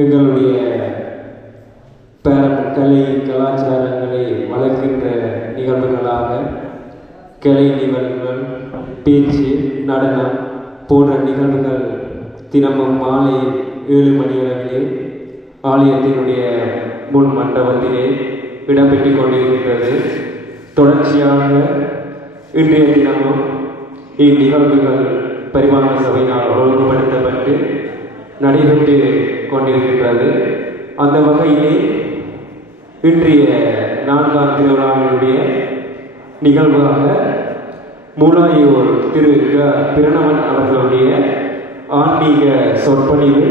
எங்களுடைய கலை கலாச்சாரங்களை வளர்க்கின்ற நிகழ்வுகளாக கலை நிகழ்வுகள், பேச்சு, நடனம் போன்ற நிகழ்வுகள் தினமும் மாலை 7 மணி அளவில் ஆலயத்தினுடைய முன் மண்டபத்திலே இடம்பெற்று கொண்டிருக்கிறது. தொடர்ச்சியாக இன்றைய தினமும் இந்நிகழ்வுகள் பரிமாண சபையினால் ஒழுங்குபடுத்தப்பட்டு நடைபெற்று கொண்டிருக்கின்றது. அந்த வகையிலே இன்றைய 4ஆம் திருவிழாவினுடைய நிகழ்வாக மூலாயூர் திரு பிரணவன் அவர்களுடைய ஆன்மீக சொற்பொழிவு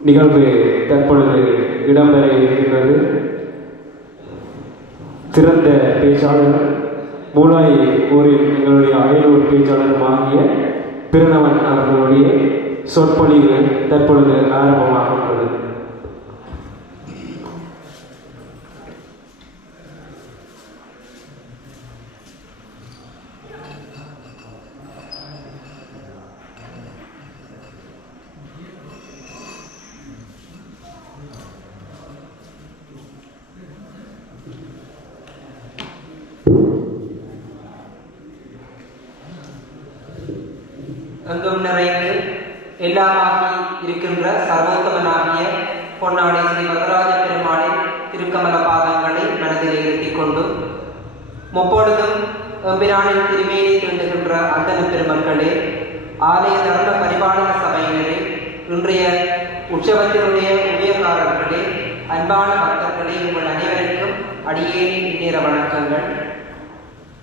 நிகழ்வு தற்பொழுது இடம்பெற இருக்கின்றது. சிறந்த பேச்சாளர் மூலாயூரில் எங்களுடைய அயலூர் பேச்சாளருமாகிய பிரணவன் அவர்களுடைய சொற்பொழிவு தற்பொழுது ஆரம்பமாகின்றது. அங்கும் நிறைந்து எல்லாமாகி இருக்கின்ற சர்வோத்தமனாகிய பொன்னாடி ஸ்ரீ வரதராஜ பெருமாளின் திருக்கமல பாதங்களை மனதில் இருத்திக் கொண்டு முப்பொழுதும் எம்பிரானின் திருமேனி தீண்டுகின்ற அந்தன பெருமக்களே, ஆலய தர்ம பரிபாலன சபையினரே, இன்றைய உற்சவத்தினுடைய உபயக்காரர்களே, அன்பான பக்தர்களே, உங்கள் அனைவருக்கும் அடியேனின் இந்நேர வணக்கங்கள்.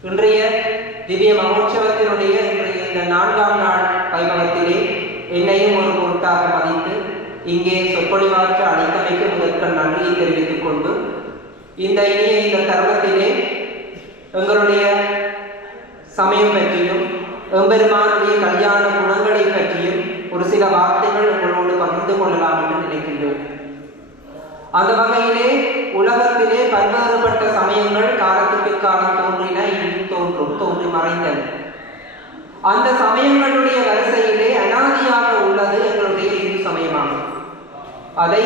இன்றைய திவ்ய மகோற்சவத்தினுடைய இந்த 4ஆம் நாள் வைபவத்திலே என்னையும் ஒரு பொருட்டாக மதித்து இங்கே சொற்பொழிவாற்ற அழைத்தமைக்கு முதற்கண் நன்றியை தெரிவித்துக் கொண்டு இந்த தருணத்திலே எங்களுடைய சமயம் பற்றியும் எம்பெருமானுடைய கல்யாண குணங்களை பற்றியும் ஒரு சில வார்த்தைகள் உங்களோடு பகிர்ந்து கொள்ளலாம் என்று நினைக்கின்றேன். அந்த வகையிலே உலகத்திலே பல்வேறுபட்ட சமயங்கள் காலத்துக்கு காலம் தோன்றின, இன்னும் தோன்றி மறைந்தன. அந்த சமயங்களுடைய வரிசையிலே அனாதியாக உள்ளது எங்களுடைய இந்து சமயமாகும். அதை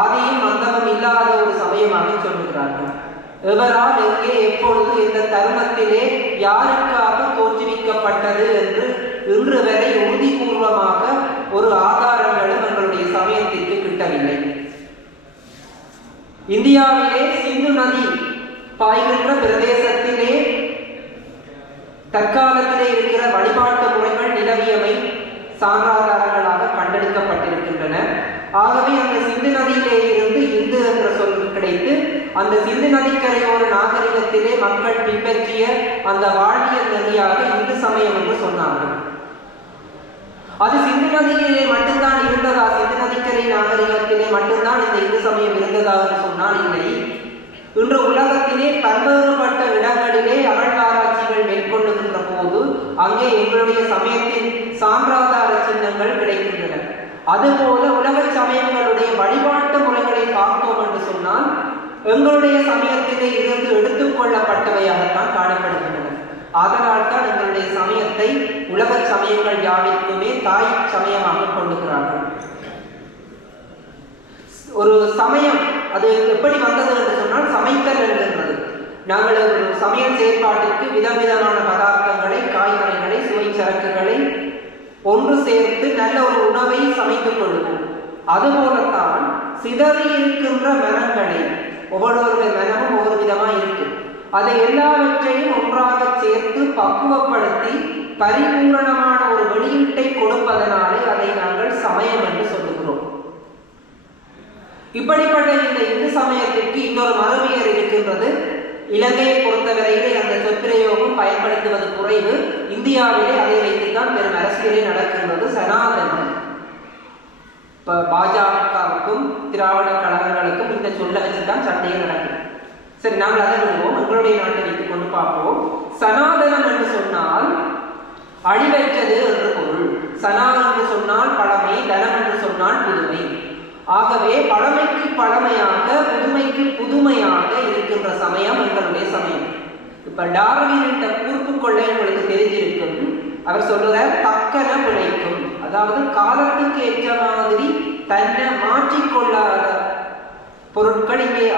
ஆதியும் அந்தமும் இல்லாத ஒரு சமயமாக சொல்லுகிறார்கள். எவரால் எங்கே எப்பொழுது இந்த தருணத்திலே யாருக்காக தோற்றுவிக்கப்பட்டது என்று இன்று வரை உறுதிபூர்வமாக ஒரு ஆதாரங்களும் எங்களுடைய சமயத்திற்கு கிட்டவில்லை. இந்தியாவிலே சிந்து நதி பாய்கின்ற பிரதேசத்திலே தற்காலத்திலே இருக்கிற வழிபாட்டு முறைகள் நிலவியமை சான்றாதாரங்களாக கண்டெடுக்கப்பட்டிருக்கின்றன. ஆகவே அந்த சிந்து நதியிலே இருந்து இந்து என்ற சொல் கிடைத்து அந்த சிந்து நதிக்கரையோர நாகரிகத்திலே மக்கள் பின்பற்றிய அந்த வாழ்வியல் நெறியாக இந்து சமயம் என்று சொன்னார்கள். அது சிந்து நதியிலே மட்டும்தான் இருந்ததா, சிந்து நதிக்கரை நாகரிகத்திலே மட்டும்தான் இந்த இந்து சமயம் இருந்ததா என்று சொன்னால் இல்லை. இன்று உலகத்திலே பல்வேறுபட்ட இடங்களிலே அகழ்வாராய்ச்சிகள் மேற்கொள்ளுகின்ற போது அங்கே எங்களுடைய சமயத்தின் சான்றாதார சின்னங்கள் கிடைக்கின்றன. அதுபோல உலக சமயங்களுடைய வழிபாட்டு முறைகளை பார்த்தோம் என்று சொன்னால் எங்களுடைய சமயத்திலே இருந்து எடுத்துக்கொள்ளப்பட்டவையாகத்தான் காணப்படுகின்றன. அதனால் தான் எங்களுடைய சமயத்தை உலக சமயங்கள் யாவிற்குமே தாய் சமயமாக கொள்ளுகிறார்கள். ஒரு சமயம் அது எப்படி வந்தது என்று சொன்னால் சமைத்தல் என்கின்றது. நாங்கள் ஒரு சமையல் செயற்பாட்டிற்கு விதவிதமான பதார்த்தங்களை, காய்கறிகளை, சுவை சரக்குகளை ஒன்று சேர்த்து நல்ல ஒரு உணவை சமைத்துக் கொள்வோம். அதுபோலத்தான் சிதறி இருக்கின்ற மனங்களை, ஒவ்வொரு மனமும் ஒவ்வொரு விதமாக இருக்கு, அதை எல்லாவற்றையும் ஒன்றாக சேர்த்து பக்குவப்படுத்தி பரிபூரணமான ஒரு வெளியீட்டை கொடுப்பதனாலே அதை நாங்கள் சமயம் என்று சொல்லுகிறோம். இப்படிப்பட்ட இந்த இந்து சமயத்திற்கு இன்னொரு மரபியர் இருக்கின்றது. இலங்கையை பொறுத்தவரையிலே அந்த சொற்பிரயோகம் பயன்படுத்துவது குறைவு. இந்தியாவிலே அதை வைத்துத்தான் பெரும் அரசியலே நடக்கின்றது. சனாதனம். இப்ப பாஜகவுக்கும் திராவிட கழகங்களுக்கும் இந்த சொல்ல வச்சுதான் சண்டையே நடக்கும். சரி, நாங்கள் அதை விடுவோம், எங்களுடைய நாட்டை வைத்துக் கொண்டு பார்ப்போம். சனாதனம் என்று சொன்னால் அழிவற்றது என்று பொருள். சனாதனம் என்று சொன்னால் பழமை, தனம் என்று சொன்னால் புதுமை. ஆகவே பழமைக்கு பழமையாக, புதுமைக்கு புதுமையாக இருக்கின்ற சமயம் எங்களுடைய சமயம். இப்ப டார்வின் என்ற கூர்ப்பு கொள்ளை உங்களுக்கு தெரிஞ்சிருக்கும். அவர் சொல்லுறார், தக்கன பிழைக்கும், அதாவது காலத்துக்கு ஏற்ற மாதிரி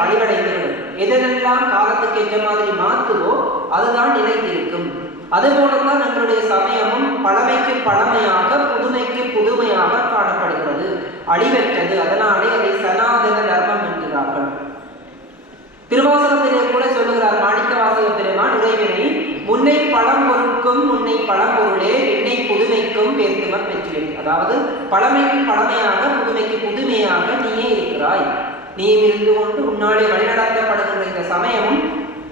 அழிவடைந்துவிடும். எதெல்லாம் காலத்துக்கு ஏற்ற மாதிரி மாற்றுவோ அதுதான் நிலைத்திருக்கும். அதுபோலதான் நம்மளுடைய சமயமும் பழமைக்கு பழமையாக புதுமைக்கு புதுமையாக காணப்படுகிறது, அழிவற்றது. அதனாலே அதை சனாதன தர்மம் என்கிறார்கள். திருவாசகத்திலே கூட சொல்லுகிறார் மாணிக்கவாசக பெருமான், இறைவனை முன்னை பழம்பொருட்கும் முன்னை பழம்பொருளே என்னை புதுமைக்கும் பேர்த்துவம் பெற்றேன். அதாவது பழமைக்கு பழமையாக புதுமைக்கு புதுமையாக நீயே இருக்கிறாய். நீயும் இருந்து கொண்டு உன்னாலே வழிநடத்தப்படுகின்ற இந்த சமயமும்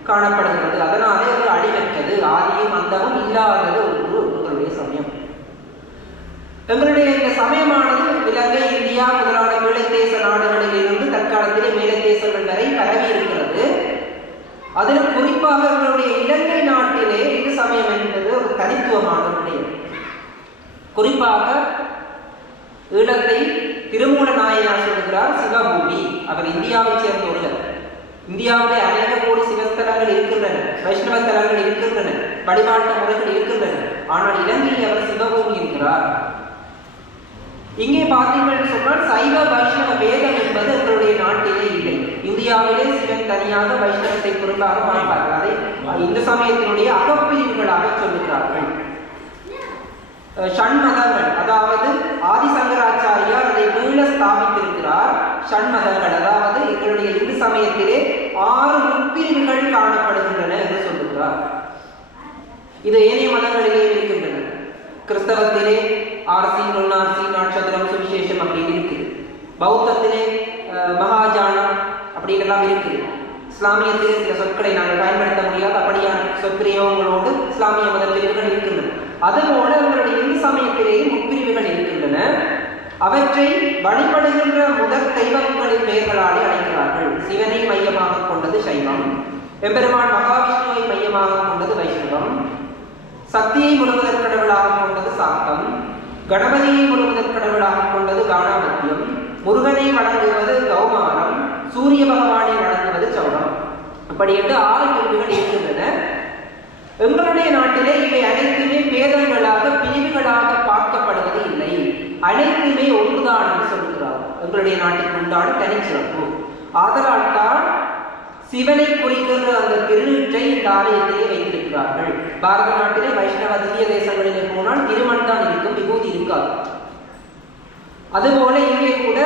காணப்படுகிறது. அதனாலே அது அழிவற்றது, ஆதியும் அந்தமும் இல்லாதது ஒன்று உங்களுடைய சமயம். எங்களுடைய இந்த சமயமானது இலங்கை, இந்தியா முதலான மேலத்தேச நாடுகளில் இருந்து தற்காலத்திலே மேலத்தேசங்கள் வரை பரவி இருக்கிறது. அதில் குறிப்பாக எங்களுடைய இலங்கை நாட்டிலே இந்து சமயம் என்பது ஒரு தனித்துவமான விடயம். குறிப்பாக ஈழத்தை திருமூல நாயனார் சொல்கிறார் சிவபூமி. அவர் இந்தியாவை சேர்ந்த ஒருவர். இந்தியாவிலே அநேக கோடி சிவஸ்தலங்கள் இருக்கின்றன, வைஷ்ணவ தலங்கள் இருக்கின்றன, வழிபாட்டு முறைகள் இருக்கின்றன. ஆனால் இலங்கையில் அவர் சிவபூமி என்கிறார். இங்கே பார்த்தீர்கள் சொன்னால் சைவ வைஷ்ணவ வேதம் என்பது எங்களுடைய நாட்டிலே இல்லை. இந்தியாவிலே சிவன் தனியாக வைஷ்ணவத்தை பொருளாக பார்ப்பார்கள். அதை இந்து சமயத்தினுடைய அகப்பிரிவுகளாக சொல்லுகிறார்கள். ஷண்மதங்கள், அதாவது ஆதிசங்கராச்சாரியார் அதை மீள ஸ்தாபித்திருக்கிறார். ஷண்மதங்கள், அதாவது எங்களுடைய இந்து சமயத்திலே 6 முற்பிரிவுகள் காணப்படுகின்றன என்று சொல்லுகிறார். இது ஏனைய மதங்களிலே இருக்கின்றன. கிறிஸ்தவத்திலே ஆர்சி, நொன்னார்சி, நாட்சத்திரம், சுவிசேஷம் அப்படின்னு இருக்குது. பௌத்தத்திலே மகாஜானம் அப்படின்லாம் இருக்குது. இஸ்லாமியத்திலே சில சொற்களை நாங்கள் பயன்படுத்த முடியாது, அப்படியான சொற்பிரயோகங்களோடு இஸ்லாமிய மத பிரிவுகள் இருக்கின்றன. அதுபோல எங்களுடைய இந்து சமயத்திலேயும் முற்பிரிவுகள் இருக்கின்றன. அவற்றை வழிபடுகின்ற முதல் தெய்வங்களின் பெயர்களாலே அழைக்கிறார்கள். சிவனை மையமாக கொண்டது சைவம், எம்பெருமான் மகாவிஷ்ணுவை மையமாக கொண்டது வைஷ்ணவம், சக்தியை முழுவதற் கடவுளாக கொண்டது சாக்தம், கணபதியை முழுவதற் கடவுளாக கொண்டது காணாமத்தியம், முருகனை வணங்குவது கௌமாரம், சூரிய பகவானை வணங்குவது சௌரம். அப்படி என்று 6 பிரிவுகள் இருக்கின்றன. எங்களுடைய நாட்டிலே இவை அனைத்துமே பேதங்களாக பிரிவுகளாக பார்க்கப்படுவது இல்லை. அனைத்துமே ஒன்றுதான் என்று சொல்கிறார். எங்களுடைய நாட்டுக்கு உண்டான தனிச்சிறப்பு. ஆதலால் தான் சிவனை குறிக்கின்ற அந்த திருநீற்றை இந்த ஆலயத்திலே வைத்திருக்கிறார்கள். பாரத நாட்டிலே வைஷ்ணவ திவ்ய தேசங்களிலே போனால் திருமண் தான் இருக்கும், விபூதி இருக்காது. அதுபோல இங்கே கூட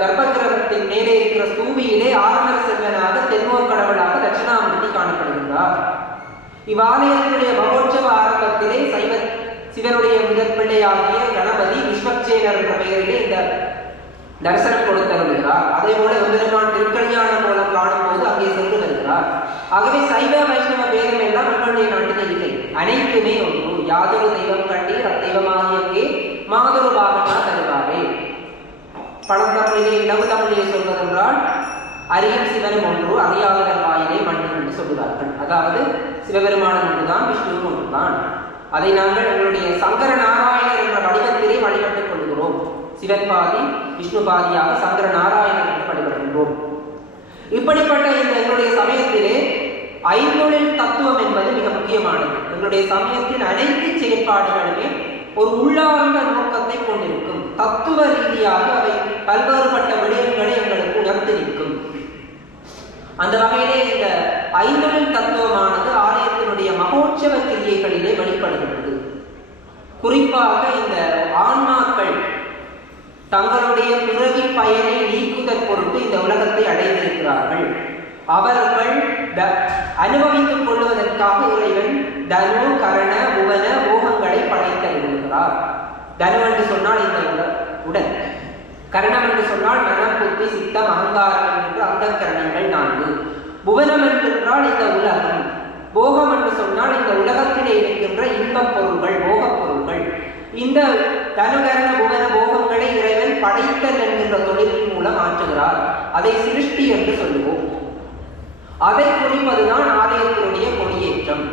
கர்ப்பகிரகத்தின் மேலே இருக்கிற ஸ்தூபியிலே ஆரணர செல்வனாக தென்முக கடவுளாக தட்சிணாமூர்த்தி காணப்படுகின்றார். இவ்வாலயத்தினுடைய மகோற்சவ ஆரம்பத்திலே சிவனுடைய முதற் பிள்ளையாகிய கணபதி விஸ்வக்சேனர் என்ற பெயரிலே இந்த தரிசனம் கொடுத்தருகிறார். அதே போல எம்பெருமான் திருக்கல்யாணம் மூலம் காணும் போது அங்கே சென்று வருகிறார். ஆகவே சைவ வைஷ்ணவ பேதம் எல்லாம் நம்மளுடைய நாட்டிலே இல்லை, அனைத்துமே ஒன்று. யாதொரு தெய்வம் கண்டீர் அத்தெய்வமாகியங்கே மாதொரு பாகனா தருவாரே. பழந்தமிழிலே இளவு தமிழிலே சொல்வதென்றால் அரியும் சிவனும் ஒன்று, அறியாதவர் வாயிலே மண்ணு என்று சொல்கிறார்கள். அதாவது சிவபெருமானம் ஒன்றுதான், விஷ்ணுவும் ஒன்றுதான். அதை நாங்கள் எங்களுடைய சங்கர நாராயணர் என்ற வடிவத்திலே வழிபட்டுக் கொள்கிறோம். சிவன் பாதி விஷ்ணு பாதியாக சங்கர நாராயணர் என்று வழிபடுகின்றோம். இப்படிப்பட்ட இந்த எங்களுடைய சமயத்திலே ஐந்தொழில் தத்துவம் என்பது மிக முக்கியமானது. எங்களுடைய சமயத்தின் அனைத்து செயற்பாடுகளுமே ஒரு உள்ளார்ந்த நோக்கத்தை கொண்டிருக்கும். தத்துவ ரீதியாக அவை பல்வேறுபட்ட விடயங்களை எங்களுக்கு உணர்ந்து நிற்கும். அந்த வகையிலே இந்த ஐந்தொழில் தத்துவமானது ஆலயத்தினுடைய மகோற்சவ கிரியைகளிலே வெளிப்படுகிறது. குறிப்பாக இந்த ஆன்மாக்கள் தங்களுடைய பிறவி பயனை நீக்குதற் பொருட்டு இந்த உலகத்தை அடைந்திருக்கிறார்கள். அவர்கள் அனுபவித்துக் கொள்வதற்காக இறைவன் தனு, கரண, புவன, மோகங்களை படைத்தருகிறார். தனு என்று சொன்னால் இந்த உடல், கரணம் என்று சொன்னால் மனம், புத்தி, சித்தம், அகங்காரம் என்ற அந்த கரணங்கள் 4. புவனம் என்றால் இந்த உலகம், போகம் என்று சொன்னால் இந்த உலகத்திலே இருக்கின்ற இன்பப் பொருள்கள், போகப் பொருள்கள். இந்த தனுகரண புவன போகங்களை இறைவன் படைத்தல் என்கின்ற தொழிலின் மூலம் ஆற்றுகிறார். அதை சிருஷ்டி என்று சொல்லுவோம். அதை குறிப்பதுதான் ஆலயத்தினுடைய கொடியேற்றம்.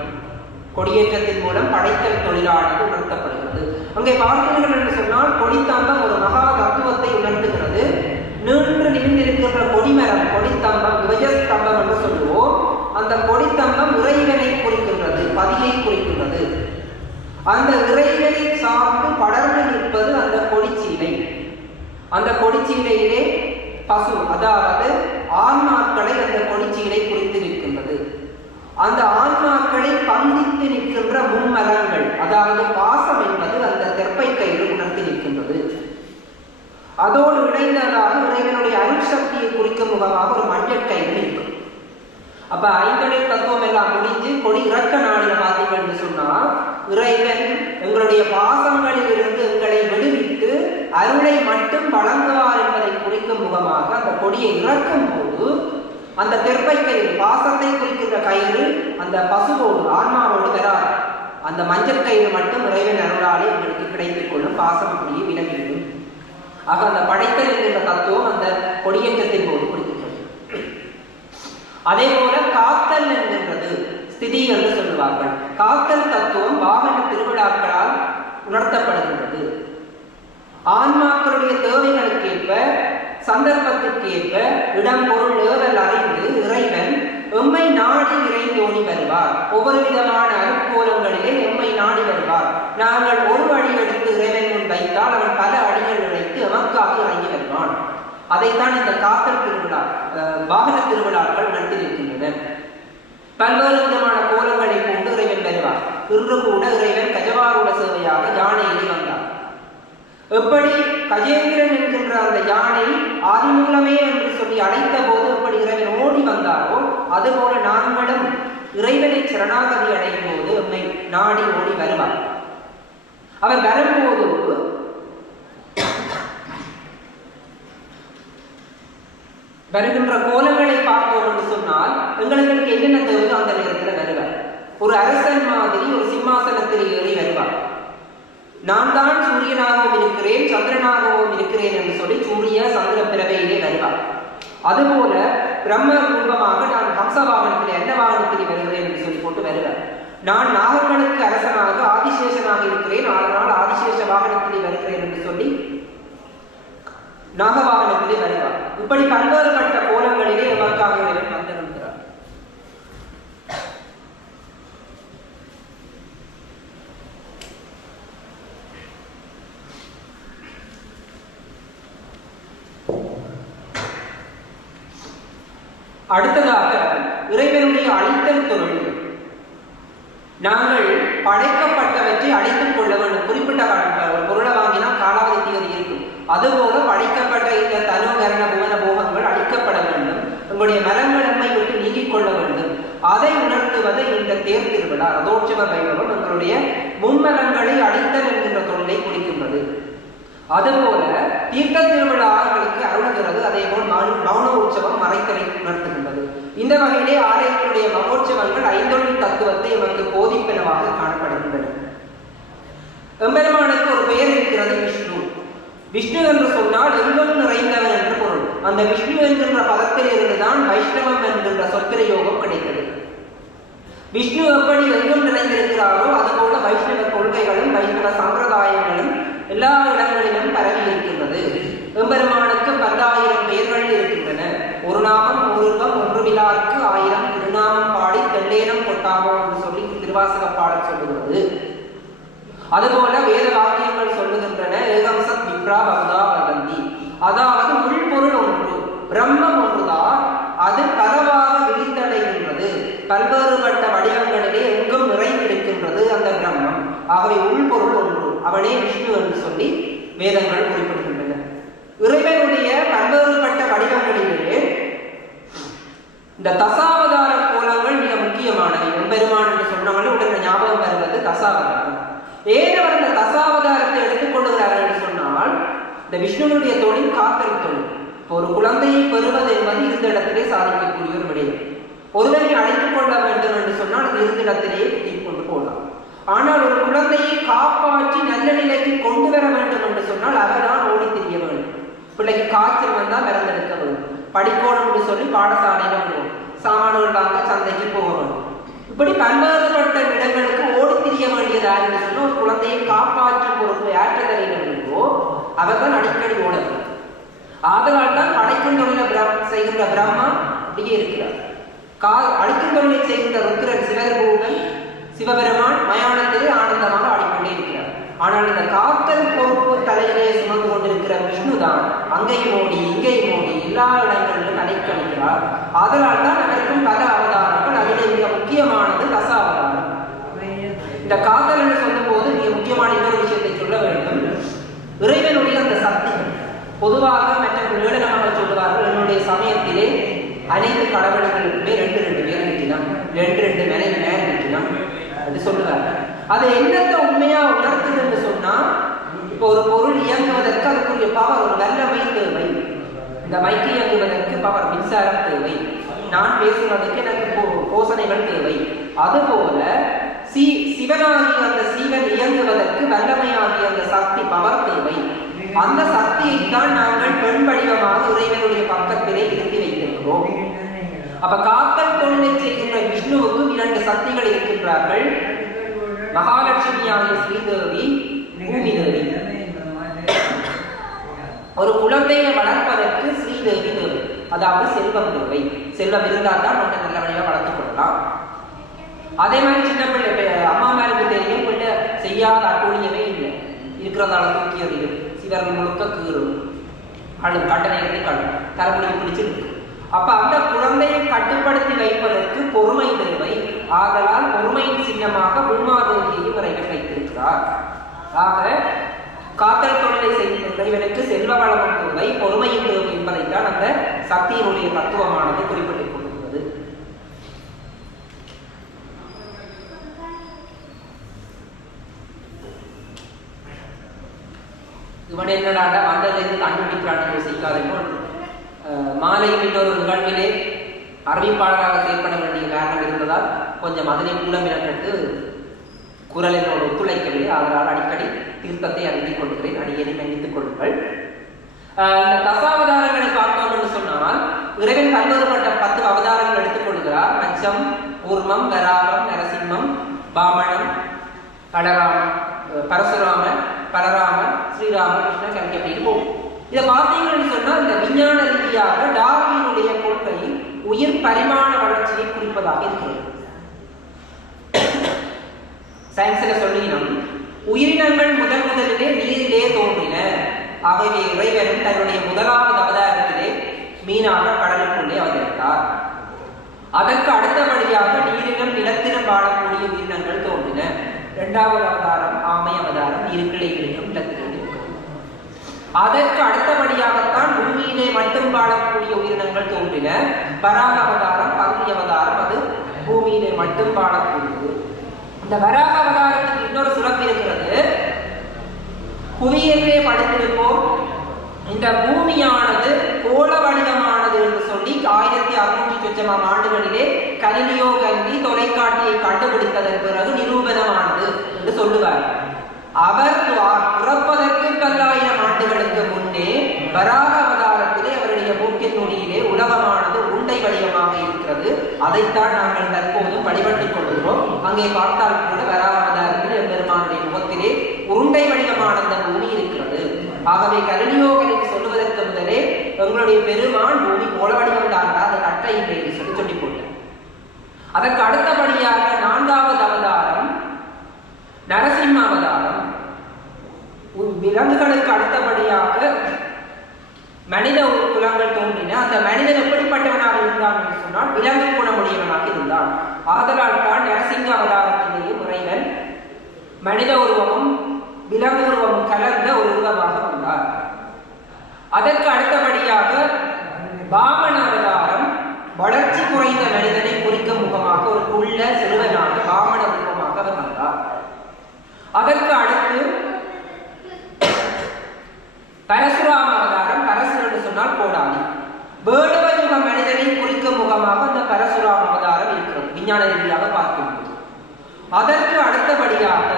கொடியேற்றத்தின் மூலம் படைத்தல் தொழிலானது உணர்த்தப்படுகிறது. அங்கே பார்த்தீர்கள் என்று சொன்னால் கொடித்தம்பம் ஒரு மகா தத்துவத்தை உணர்த்துகிறது. நின்று நின்றிருக்கின்ற கொடிமரம், கொடித்தம்பம், துவஜஸ்தம்பம் என்று சொல்லுவோம். அந்த கொடித்தம்பம் இறைவனை குறிக்கின்றது, பதியை குறிக்கின்றது. அந்த இறைவனை சார்ந்து படர்ந்து நிற்பது அந்த கொடிச்சீலை. அந்த கொடிச்சீலையிலே பசு, அதாவது ஆன்மாக்களை அந்த கொடிச்சீலை குறித்து நிற்கின்றது. அந்த ஆன்மாக்களை பந்தித்து நிற்கின்ற மும்மலங்கள், அதாவது பாசம் என்பது அந்த தெற்பை கயிறு உணர்த்தி நிற்கின்றது. அதோடு இணைந்ததாக இறைவனுடைய அருட்சக்தியை குறிக்கும் முகமாக ஒரு மஞ்சள் கயிறு இருக்கும். அப்ப ஐந்தொழில் தத்துவம் எல்லாம் முடிஞ்சு கொடி இறக்க நாளில பார்த்தீங்க என்று சொன்னால், இறைவன் எங்களுடைய பாசங்களில் இருந்து எங்களை விடுவித்து அருளை மட்டும் வழங்குவார் என்பதை குறிக்கும் முகமாக அந்த கொடியை இறக்கும் போது அந்த தெற்பை கயிறு, பாசத்தை குறிக்கின்ற கயிறு அந்த பசுவோடு ஆன்மாவோடு வராது. அந்த மஞ்சள் கயிறு மட்டும் இறைவன் அருளாலே எங்களுக்கு கிடைத்துக் கொள்ளும். பாசம் அப்படியே விலகிவிடும். ஆக அந்த படைத்தல் என்கின்ற தத்துவம் அந்த கொடியேற்றத்தின் போது குறிக்கின்றது. அதே போல காத்தல் என்கின்றது ஸ்திதி என்று சொல்லுவார்கள். காத்தல் தத்துவம் வாகன திருவிழாக்களால் உணர்த்தப்படுகின்றது. ஆன்மாக்களுடைய தேவைகளுக்கேற்ப, சந்தர்ப்பத்திற்கேற்ப இடம் பொருள் ஏவல் அறிந்து இறைவன் எம்மை நாடி இறைந்தோடி வருவார். ஒவ்வொரு விதமான அருட்கோலங்களிலே எம்மை நாடி வருவார். நாங்கள் ஒரு அடி எடுத்து இறைவன் முன் வைத்தால் அவன் பல அடிகள் இழைத்து எமக்காக இறங்கி வருவான். அதைத்தான் இந்த காத்தல் திருவிழா, வாகன திருவிழாக்கள் நடத்தியிருக்கின்றன. பல்வேறு விதமான கோலங்களை கொண்டு இறைவன் வருவார். இன்று கூட இறைவன் கஜவாரூட சேவையாக யானையிலே வந்தார். எப்படி கஜேந்திரன் என்கின்ற அந்த யானை ஆதிமூலமே என்று சொல்லி அழைத்த போது எப்படி இறைவன் ஓடி வந்தாரோ, அதுபோல நாங்களும் இறைவனை சரணாகதி அடையும் போது எம்மை நாடி ஓடி வருவார். அவர் வரும்போது வருகின்ற கோலங்களை பார்ப்போம் என்று சொன்னால் எங்களுக்கு என்னென்ன தேவையோ அந்த நேரத்தில் வருவார். ஒரு அரசன் மாதிரி ஒரு சிம்மாசனத்தில் ஏறி வருவார். நான் தான் சூரியனாகவும் இருக்கிறேன், சந்திரனாகவும் இருக்கிறேன் என்று சொல்லி சூரிய சந்திர பிறவையிலே வருவார். அதுபோல பிரம்ம ரூபமாக நான் ஹம்ச வாகனத்தில் என்ன வாகனத்தில் வருகிறேன் என்று சொல்லி போட்டு வருவார். நான் நாகர்களுக்கு அரசனாக ஆதிசேஷனாக இருக்கிறேன், அதனால் ஆதிசேஷ வாகனத்திலே வருகிறேன் என்று சொல்லி நாகவாகனத்திலே வருவார். இப்படி பல்வேறுபட்ட கோலங்களிலே எமக்காக வந்திருக்கிறார். அடுத்ததாக இறைவனுடைய அழித்தல் தொழில். நாங்கள் படைக்கப்பட்டவற்றை அழித்துக் கொள்ள வேண்டும். குறிப்பிட்ட ஒரு பொருளை வாங்கினா காலாவதி தேதி இருக்கும். அதுபோல படைக்கப்பட்ட இந்த தனு கரண புவன போகங்கள் அழிக்கப்பட வேண்டும். உங்களுடைய மரங்களன்மை விட்டு நீக்கிக் கொள்ள வேண்டும். அதை உணர்த்துவது இந்த தேர் திருவிழா ரதோற்சவ வைபவம் எங்களுடைய மும்மரங்களை அழித்தல் என்கின்ற தொழிலை குறிக்கின்றது. அதுபோல தீர்த்த திருவிழாக்களுக்கு அருள்கிறது. அதே போல் மௌன உற்சவம் மறைத்தலை உணர்த்துகின்றது. இந்த வகையிலே ஆலயத்தினுடைய மகோற்சவங்கள் ஐந்தொழில் தத்துவத்தை எமக்கு போதிப்பெனவாக காணப்படுகின்றன. எம்பெருமானுக்கு ஒரு பெயர் இருக்கிறது, விஷ்ணு. விஷ்ணு என்று சொன்னால் எங்கும் நிறைந்தவன் என்று பொருள். அந்த விஷ்ணு என்கின்ற பதத்தில் இருந்துதான் வைஷ்ணவம் என்கின்ற சொற்பிரயோகம் கிடைத்தது. விஷ்ணு எப்படி எங்கும் நிறைந்திருக்கிறாரோ அதுபோல வைஷ்ணவ கொள்கைகளும் வைஷ்ணவ சம்பிரதாயங்களும் எல்லா இடங்களிலும் பரவி இருக்கின்றது. எம்பெருமானுக்கு 10,000 பெயர்கள் இருக்கின்றன. ஒரு நாமம் ஒருவம் ஒன்று விழாருக்கு 1000 திருநாமம் பாடி தெள்ளேனம் கொட்டாமோ என்று சொல்லி திருவாசக பாடல் சொல்லுகிறது. அதுபோல வேத வாக்கியங்கள் சொல்லுகின்றன, ஏகம் சத் விப்ரா பகுதா வதந்தி. அதாவது உள்பொருள் ஒன்று, பிரம்மம் ஒன்றுதான், அது பலவாக விரித்தடைகின்றது. பல்வேறுபட்ட வடிவங்களிலே எங்கும் நிறைந்திருக்கின்றது அந்த பிரம்மம். ஆகவே உள்பொருள் ஒன்று, அவனே விஷ்ணு என்று சொல்லி வேதங்கள் குறிப்பிடுகின்றன. இறைவனுடைய பல்வேறுபட்ட வடிவங்களிலே இந்த தசாவதார கோலங்கள் மிக முக்கியமானவை. எம்பெருமான் என்று சொன்னாலும் உடனே ஞாபகம் வருவது தசாவதாரம். ஏன் அவர் இந்த தசாவதாரத்தை எடுத்துக்கொள்கிறார்கள் என்று சொன்னால், இந்த விஷ்ணுனுடைய தொழில் காத்தல் தொழில். ஒரு குழந்தையை பெறுவது என்பது இருந்த இடத்திலே சாதிக்கக்கூடிய ஒரு விடயம். ஒருவரை அழைத்துக் கொள்ள வேண்டும் என்று சொன்னால் அது இருந்த இடத்திலேயே கூட்டிக் கொண்டு போகலாம். ஆனால் ஒரு குழந்தையை காப்பாற்றி நல்ல நிலைக்கு கொண்டு வர வேண்டும் என்று சொன்னால் அவர்தான் ஓடி திரிய வேண்டும். பிள்ளைக்கு காய்ச்சல் வந்தால் மறந்தெடுக்க வேண்டும். படிக்கணும் என்று சொல்லி பாடசாலையில விடுவோம். சாமான்கள் வாங்க சந்தைக்கு போக வேண்டும். இப்படி பல்வேறுபட்ட இடங்களுக்கு ஓடி திரிய வேண்டியது யாருன்னு சொன்னால் ஒரு குழந்தையை காப்பாற்றும் பொறுப்பு ஆற்றுதலில் இருக்கோ அவர்தான் அடிக்கடி ஓடணும். ஆதலால் தான் அடைக்கும் தொழிலை செய்கின்ற பிரம்மா அப்படியே இருக்கிறார். அழிக்கும் தொழிலை செய்கின்ற ருத்ரன் சிவபெருமான் மயானத்திலே ஆனந்தமாக ஆடிக்கொண்டே இருக்கிறார். ஆனால் இந்த காத்தல் பொறுப்பு தலையிலே சுமந்து கொண்டிருக்கிற விஷ்ணு தான் அங்கேயும் ஓடி இங்கேயும் ஓடி எல்லா இடங்களிலும் அலைக்கழிக்கிறார். அதனால் தான் அதற்கும் பல அவதாரங்கள். அதில் மிக முக்கியமானது தச அவதாரம். இந்த காத்தல் என்று சொல்லும் போது மிக முக்கியமான இன்னொரு விஷயத்தை சொல்ல வேண்டும். இறைவனுடைய அந்த சக்தி பொதுவாக மற்றவர்கள் ஏளனமாக சொல்லுவார்கள், என்னுடைய சமயத்திலே அனைத்து கடவுள்களுக்குமே 2 பேர் இருக்கலாம், 2 மனைவி நேரம் இருக்கலாம் அது சொல்லுவார்கள். அது என்னத்தை உண்மையா உணர்த்துதுன்னு சொன்னா, இப்போ ஒரு பொருள் இயங்குவதற்கு அதுக்குரிய பவர், ஒரு வல்லமை தேவை. இந்த மைக்கு இயங்குவதற்கு பவர், மின்சாரம் தேவை. நான் பேசுவதற்கு எனக்கு போசனைகள் தேவை. அதுபோல சிவனாகிய அந்த சீவன் இயங்குவதற்கு வல்லமையாகிய அந்த சக்தி, பவர் தேவை. அந்த சக்தியை தான் நாங்கள் பெண் வடிவமாக இறைவனுடைய பக்கத்திலே இருத்தி வைத்திருக்கிறோம். அப்ப காத்தல் தொழிலை செய்கின்ற விஷ்ணுவுக்கு 2 சக்திகள் இருக்கின்றார்கள். மகாலட்சுமியாகிய ஸ்ரீதேவி, பூமி தேவி. ஒரு குழந்தையை வளர்ப்பதற்கு ஸ்ரீதேவி தேவை, அதாவது செல்வம் தேவை. செல்வம் இருந்தால் தான் நம்ம நல்ல வழியாக வளர்த்துக் கொள்ளலாம். அதே மாதிரி சின்ன பிள்ளை அம்மா மேலுக்கு தெரியும், பிள்ளை செய்யாத அட்டூழியமே இல்லை, இருக்கிறதால தூக்கி அறியும், சிவர்கள் முழுக்க கீறும், அழும், கட்ட நேரத்தை கழும், தலைமுறை பிடிச்சிருக்கு. அப்ப அந்த குழந்தையை கட்டுப்படுத்தி வைப்பதற்கு பொறுமை தேவை. ஆதலால் பொறுமையின் சின்னமாக பூமாதேவியையும் இறைவன் வைத்திருக்கிறார். ஆக காத்தல் தொழிலை செய்யும் இறைவனுக்கு செல்வ வளமும் தேவை, பொறுமையின் தேவை என்பதைத்தான் அந்த சக்தியினுடைய தத்துவமானது குறிப்பிட்டுக் கொள்கிறது. இவன் என்னடாக வந்ததிலிருந்து கண்டுபிடிக்கிறான் யோசிக்காதோ. மாலையில் இன்னொரு நிகழ்விலே அறிவிப்பாளராக செயல்பட வேண்டிய காரணம் இருந்ததால் கொஞ்சம் அதனை கூட மிரட்டு குரல் என்னோடு ஒத்துழைக்கவில்லை. அதனால் அடிக்கடி தீர்த்தத்தை அறிவித்துக் கொள்கிறேன், அடிக்கடி மன்னித்துக் கொள்ளுங்கள். இந்த தசாவதாரங்களை பார்த்தோம் என்று சொன்னால், இறைவன் பல்வேறுபட்ட 10 அவதாரங்கள் எடுத்துக் கொள்கிறார். மச்சம், கூர்மம், வராகம், நரசிம்மம், பாமணம், பலராமன், பரசுராமன், பலராமன், ஸ்ரீராமன், கிருஷ்ணன், கலிக்கப்பட்டு போகும். இதை பார்த்தீங்கன்னு சொன்னா, இந்த விஞ்ஞான ரீதியாக டார்வினுடைய கொள்கை உயிர் பரிமாண வளர்ச்சியை குறிப்பதாக இருக்கிறது. சயின்ஸ்ல சொல்லினோம், உயிரினங்கள் முதலிலே நீரிலே தோன்றின. ஆகவே இறைவனும் தன்னுடைய முதலாவது அவதாரத்திலே மீனாக கடலுக்குள்ளே அவதரித்தார். அதற்கு அடுத்தபடியாக நீரிலும் நிலத்திலும் வாழக்கூடிய உயிரினங்கள் தோன்றின. 2வது அவதாரம் ஆமை அவதாரம், நீருக்குள்ளே இருக்கும், நிலத்திலே இருக்கும். அதற்கு அடுத்தபடியாகத்தான் பூமியிலே மட்டும் வாழக்கூடிய உயிரினங்கள் தோன்றின. வராக அவதாரம், பகுதி அவதாரம், அது பூமியிலே மட்டும் வாழக்கூடியது. இந்த வராக அவதாரத்துக்கு இன்னொரு சிறப்பு இருக்கிறது. புவியிலே படுத்திருப்போம், இந்த பூமியானது கோள வடிவமானது என்று சொல்லி 1600 ஆண்டுகளிலே கலிலியோ கல்வி தொலைக்காட்டியை கண்டுபிடித்ததன் பிறகு நிரூபணமானது என்று சொல்லுவார். அவர் பிறப்பதற்கு 1000 ஆண்டுகளுக்கு முன்னே வராக அவதாரத்திலே அவருடைய மூக்கின் நொடியிலே உலகமானது உருண்டை வடிவமாக இருக்கிறது. அதைத்தான் நாங்கள் தற்போதும் வழிபட்டுக் கொள்கிறோம். அங்கே பார்த்தால் கூட வராக அவதாரத்தில் எம்பெருமானுடைய முகத்திலே உருண்டை வடிவமான அந்த பூமி இருக்கிறது. ஆகவே கலிலியோகனுக்கு சொல்லுவதற்கு முதலே எங்களுடைய பெருமான் பூமி கோள வடிவம் தாண்டா, அது கட்டை இல்லை என்று சொல்லி போட்டார். அதற்கு அடுத்தபடியாக 4வது அவதாரம் நரசிம்ம அவதாரம். விலங்குகளுக்கு அடுத்தபடியாக மனித குலங்கள் தோன்றின. அந்த மனிதன் எப்படிப்பட்டவனாக இருந்தான் என்று சொன்னால் விலங்கு குணமுடையவனாக இருந்தான். ஆதலால் தான் நரசிங்க அவதாரத்திலேயும் இறைவன் மனித உருவமும் விலங்கு உருவமும் கலந்த ஒரு உருவமாக வந்தார். அதற்கு அடுத்தபடியாக வாமன அவதாரம் வளர்ச்சி குறைந்த மனிதனை குறிக்கும் முகமாக ஒரு குள்ள சிறுவனாக வாமன உருவமாக அவர் வந்தார். அதற்கு அடுத்து பரசுராம அவதாரம். பரசு என்று சொன்னால் கோடாலி. வேடுவ யுக மனிதனை குறிக்கும் முகமாக அந்த பரசுராம அவதாரம் இருக்கிறது விஞ்ஞான ரீதியாக பார்க்கும்போது. அதற்கு அடுத்தபடியாக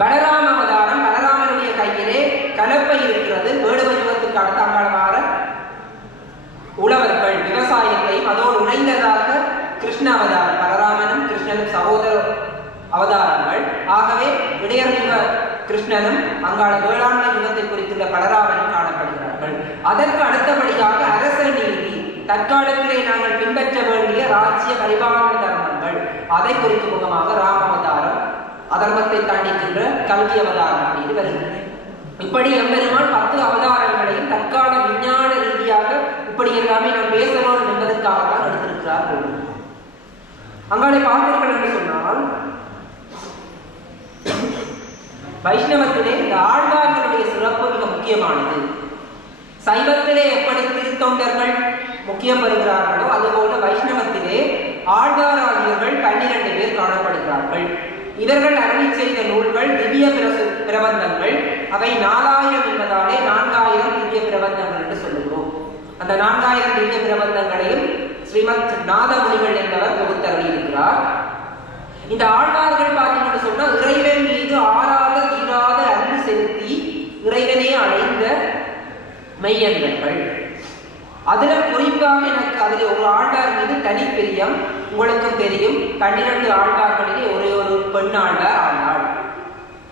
பலராம அவதாரம். பலராமனுடைய கையிலே கலப்பை இருக்கிறது. வேடுவ யுகத்துக்கு அடுத்த அங்காளமான உழவர்கள் விவசாயத்தையும் அதோடு இணைந்ததாக கிருஷ்ண அவதாரம். பலராமனும் கிருஷ்ணனும் சகோதர அவதாரங்கள். ஆகவே இடையர் யுக கிருஷ்ணனும் அங்காள வேளாண்மை யுகத்தை குறித்துள்ள பலராமனும் காணப்படுகிறார்கள். அதற்கு அடுத்தபடியாக அரச நீதி, தற்காலத்திலே நாங்கள் பின்பற்ற வேண்டிய ராஜ்ய பரிபாலன தர்மங்கள், அதை குறிக்கும் முகமாக ராம அவதாரம். அதர்மத்தை தாண்டிக்கின்ற கல்வி அவதாரம் அப்படின்னு வருகிறது. இப்படி எம்பெருமான் 10 அவதாரங்களையும் தற்கால விஞ்ஞான ரீதியாக இப்படி எல்லாமே நாம் பேச வேண்டும் என்பதற்காகத்தான் எடுத்திருக்கிறார். அங்காலே பார்த்தீர்கள் என்று சொன்னால் வைஷ்ணவத்திலே இந்த ஆழ்வார்களுடைய சிறப்பு மிக முக்கியமானது. சைவத்திலே எப்படி திருத்தொண்டர்கள் முக்கியம் பெறுகிறார்களோ அதுபோல வைஷ்ணவத்திலே ஆழ்வாராதியர்கள் 12 பேர் காணப்படுகிறார்கள். இவர்கள் அருளி செய்த நூல்கள் திவ்ய பிரபந்தங்கள். அவை 4000 என்பதாலே 4000 திவ்ய பிரபந்தங்கள் என்று சொல்லுகிறோம். அந்த 4000 திவ்ய பிரபந்தங்களையும் ஸ்ரீமத் நாதமுனிகள் என்பவர் தொகுத்தருளி இருக்கிறார். இந்த ஆழ்வார்கள் பார்த்தீங்கன்னு சொன்னா இறைவன் மீது ஆறாத தீராத அன்பு செலுத்தி இறைவனே அடைந்த மெய்யன்பர்கள். அதுல குறிப்பாக எனக்கு அதில் ஒரு ஆழ்வார் மீது தனி பிரியம். உங்களுக்கும் தெரியும், 12 ஆழ்வார்களிலே ஒரே ஒரு பெண் ஆழ்வார் ஆண்டாள்.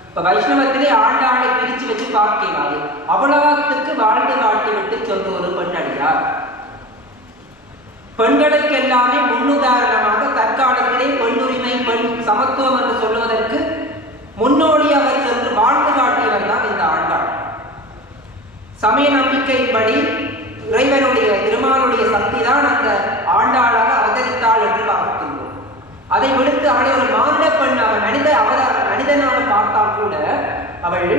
இப்ப வைஷ்ணவத்திலே ஆண்டாளை பிரிச்சு வச்சு பார்க்கிறாரு. அவ்வளவாத்துக்கு வாழ்ந்து காட்டி விட்டு சொன்ன ஒரு பெண் அடியார். பெண்களுக்கு எல்லாமே முன்னுதாரணமாக தற்காலத்திலே பெண்ணுரிமை பெண் சமத்துவம் என்று சொல்வதற்கு முன்னோடி அவர் சென்று வாழ்ந்து காட்டியவர் தான் இந்த ஆண்டாள். சமய நம்பிக்கையின்படி இறைவனுடைய திருமாலுடைய சக்தி தான் அந்த ஆண்டாளாக அவதரித்தாள் என்று பார்க்கின்றோம். அதை விடுத்து அவளை ஒரு மாநில பெண் மனிதனாக பார்த்தால் கூட அவள்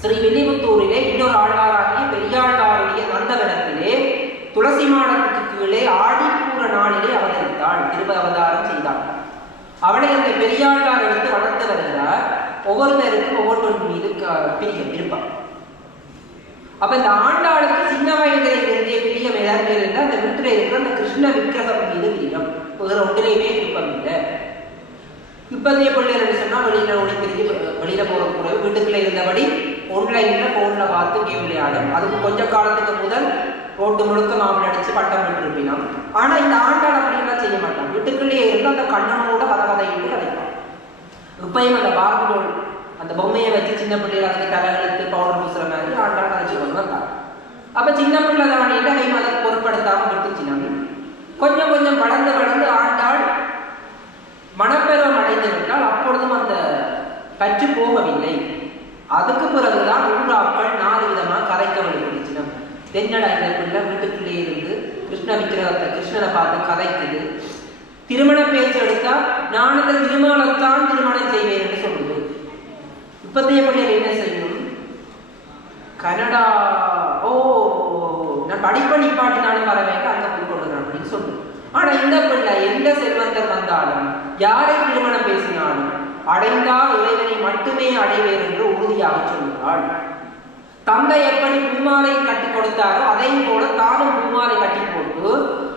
ஸ்ரீ வில்லிபுத்தூரிலே இன்னொரு ஆழ்வாராகிய பெரியாழ்வாருடைய நந்தவனத்திலே துளசி மாடத்துக்கு கீழே ஆடிப்பூர நாளிலே அவதரித்தாள். திரும்ப அவதாரம் செய்தாள். அவளை அந்த பெரியாழ்வார் எடுத்து வளர்த்து வருகிறார். ஒவ்வொருவருக்கும் ஒவ்வொருவன் மீது பிரியம் இருப்பார். அப்ப இந்த ஆண்டாளுக்கு சின்ன வயதிலே இருந்தே பிரியம் ஏதாவது இருந்தால் அந்த வீட்டில் இருக்கிற அந்த கிருஷ்ண விக்கிரகம் மீது பிரியம். வேற ஒன்றிலையுமே விருப்பம் இல்லை. இப்போதைய பிள்ளைகள் சொன்னா வெளியில போற கூட வீட்டுக்குள்ள இருந்தபடி ஆன்லைன்ல போன்ல பார்த்து கேம் விளையாடும். அதுக்கு கொஞ்ச காலத்துக்கு முதல் ரோட்டு முழுக்க மாமல் அடிச்சு பட்டம் விட்டுருப்பினான். ஆனா இந்த ஆண்டாள் அப்படின்லாம் செய்ய மாட்டான். வீட்டுக்குள்ளேயே இருந்து அந்த கண்ணனோட கதையிட்டு கதைப்பான். இப்பயும் அந்த பார்போல் அந்த பொம்மையை வச்சு சின்ன பிள்ளைகள் அதுக்கு தலைகளுக்கு பவுடர் பூசுற மாதிரி ஆண்டாள் கதைச்சு கொண்டு வந்தான். அப்ப சின்ன பிள்ளை தானிட்டு அதை அதை பொருட்படுத்தாம விட்டுச்சினாங்க. கொஞ்சம் கொஞ்சம் வளர்ந்து வளர்ந்து ஆண்டாள் மனப்பெருவம் அடைந்து விட்டால் அப்பொழுதும் அந்த பற்று போகவில்லை. அதுக்கு பிறகுதான் ஊராக்கள் 4 விதமாக கதைக்க வழிபடுச்சினம். தென்னடா இந்த பிள்ளை வீட்டுக்குள்ளே இருந்து கிருஷ்ண விக்கிரகத்தை கிருஷ்ணனை பார்த்து கதைக்குது. திருமண பேச்சு எடுத்தா நான் இந்த திருமணத்தான் திருமணம் செய்வேன் என்று சொல்லுது. இப்பத்தைய பிள்ளைகள் என்ன செய்யணும்? கனடா நான் படிப்ப நிப்பாட்டினாலும் வர வேண்டாம், அங்க போய் கொள்ளுறேன் அப்படின்னு சொல்லுது. ஆனா இந்த பிள்ளை எந்த செல்வந்தர் வந்தாலும் யாரை திருமணம் பேசினாலும் அடைந்தால் இறைவனை மட்டுமே அடைவேன் என்று உறுதியாக சொல்கிறாள். தந்தை எப்படி பூமாலை கட்டி கொடுத்தாரோ அதை போல தானும் பூமாலை கட்டி போட்டு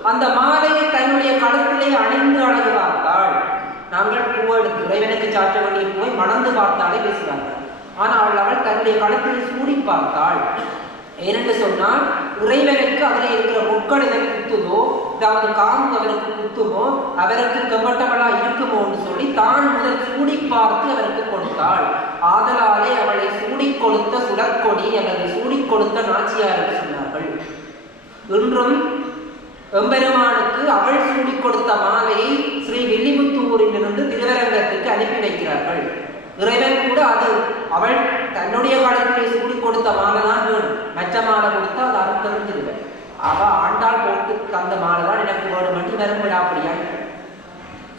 அந்த மாலையை தன்னுடைய கழுத்திலே அணிந்து அழகு பார்த்தாள். நாங்கள் பூவை எடுத்து இறைவனுக்கு சாற்ற வேண்டிய பூவை மணந்து பார்த்தாலே பேசுவார்கள். ஆனால் அவள் தன்னுடைய கழுத்தில் சூடி பார்த்தாள். ஏனென்று சொன்னால் இறைவனுக்கு அதில் இருக்கிற முட்கள் எதை குத்துதோ, அதாவது காம்பு அவருக்கு குத்துமோ, அவருக்கு கம்பட்டவளா இருக்குமோ என்று சொல்லி தான் முதல் சூடி பார்த்து அவருக்கு கொடுத்தாள். ஆதலாலே அவளை சூடி கொடுத்த சுடற்கொடி அல்லது சூடி கொடுத்த நாச்சியார் என்று சொன்னார்கள். இன்றும் எம்பெருமானுக்கு அவள் சூடி கொடுத்த மாலையை ஸ்ரீ வில்லிபுத்தூரிலிருந்து திருவரங்கத்துக்கு அனுப்பி வைக்கிறார்கள். இறைவன் கூட அது அவள் தன்னுடைய காலத்திலே சூடி கொடுத்த மாலை தான் வேணும், மற்ற மாலை கொடுத்தா அது அர்த்தம் தெரிவிடுவேன். அவ ஆண்டாள் போட்டு தந்த மாலை தான் எனக்கு வேணும் என்று வரும்படா அப்படியா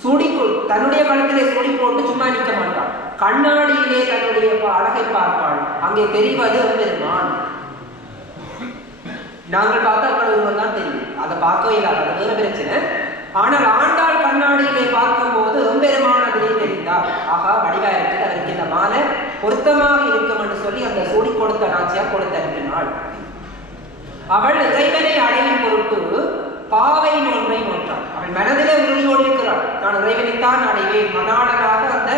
சூடி தன்னுடைய காலத்திலே சூடி போட்டு சும்மா நிற்க மாட்டாள். கண்ணாடியிலே தன்னுடைய அழகை பார்ப்பாள். அங்கே தெரிவது எம்பெருமான். நாங்கள் பார்த்தா ஒருவன் தான் தெரியும், அதை பார்க்கவே இல்லை, அது வேற பிரச்சனை. ஆனால் ஆண்டாள் கண்ணாடியிலே பார்க்கும் போது எம்பெருமான் அதிலே தெரிந்தார். ஆகா வடிவா இருக்கு, அதற்கு இந்த மாலை பொருத்தமாக இருக்கும் என்று சொல்லி அந்த சூடி கொடுத்த நாச்சியா கொடுத்து அனுப்பினாள். அவள் இறைவனை அடையும் பொருட்டு பாவை நோன்பை நோற்றாள். அவள் மனதிலே உறுதியோடு இருக்கிறாள், நான் இறைவனைத்தான் அடைவேன், மனாடனாக அந்த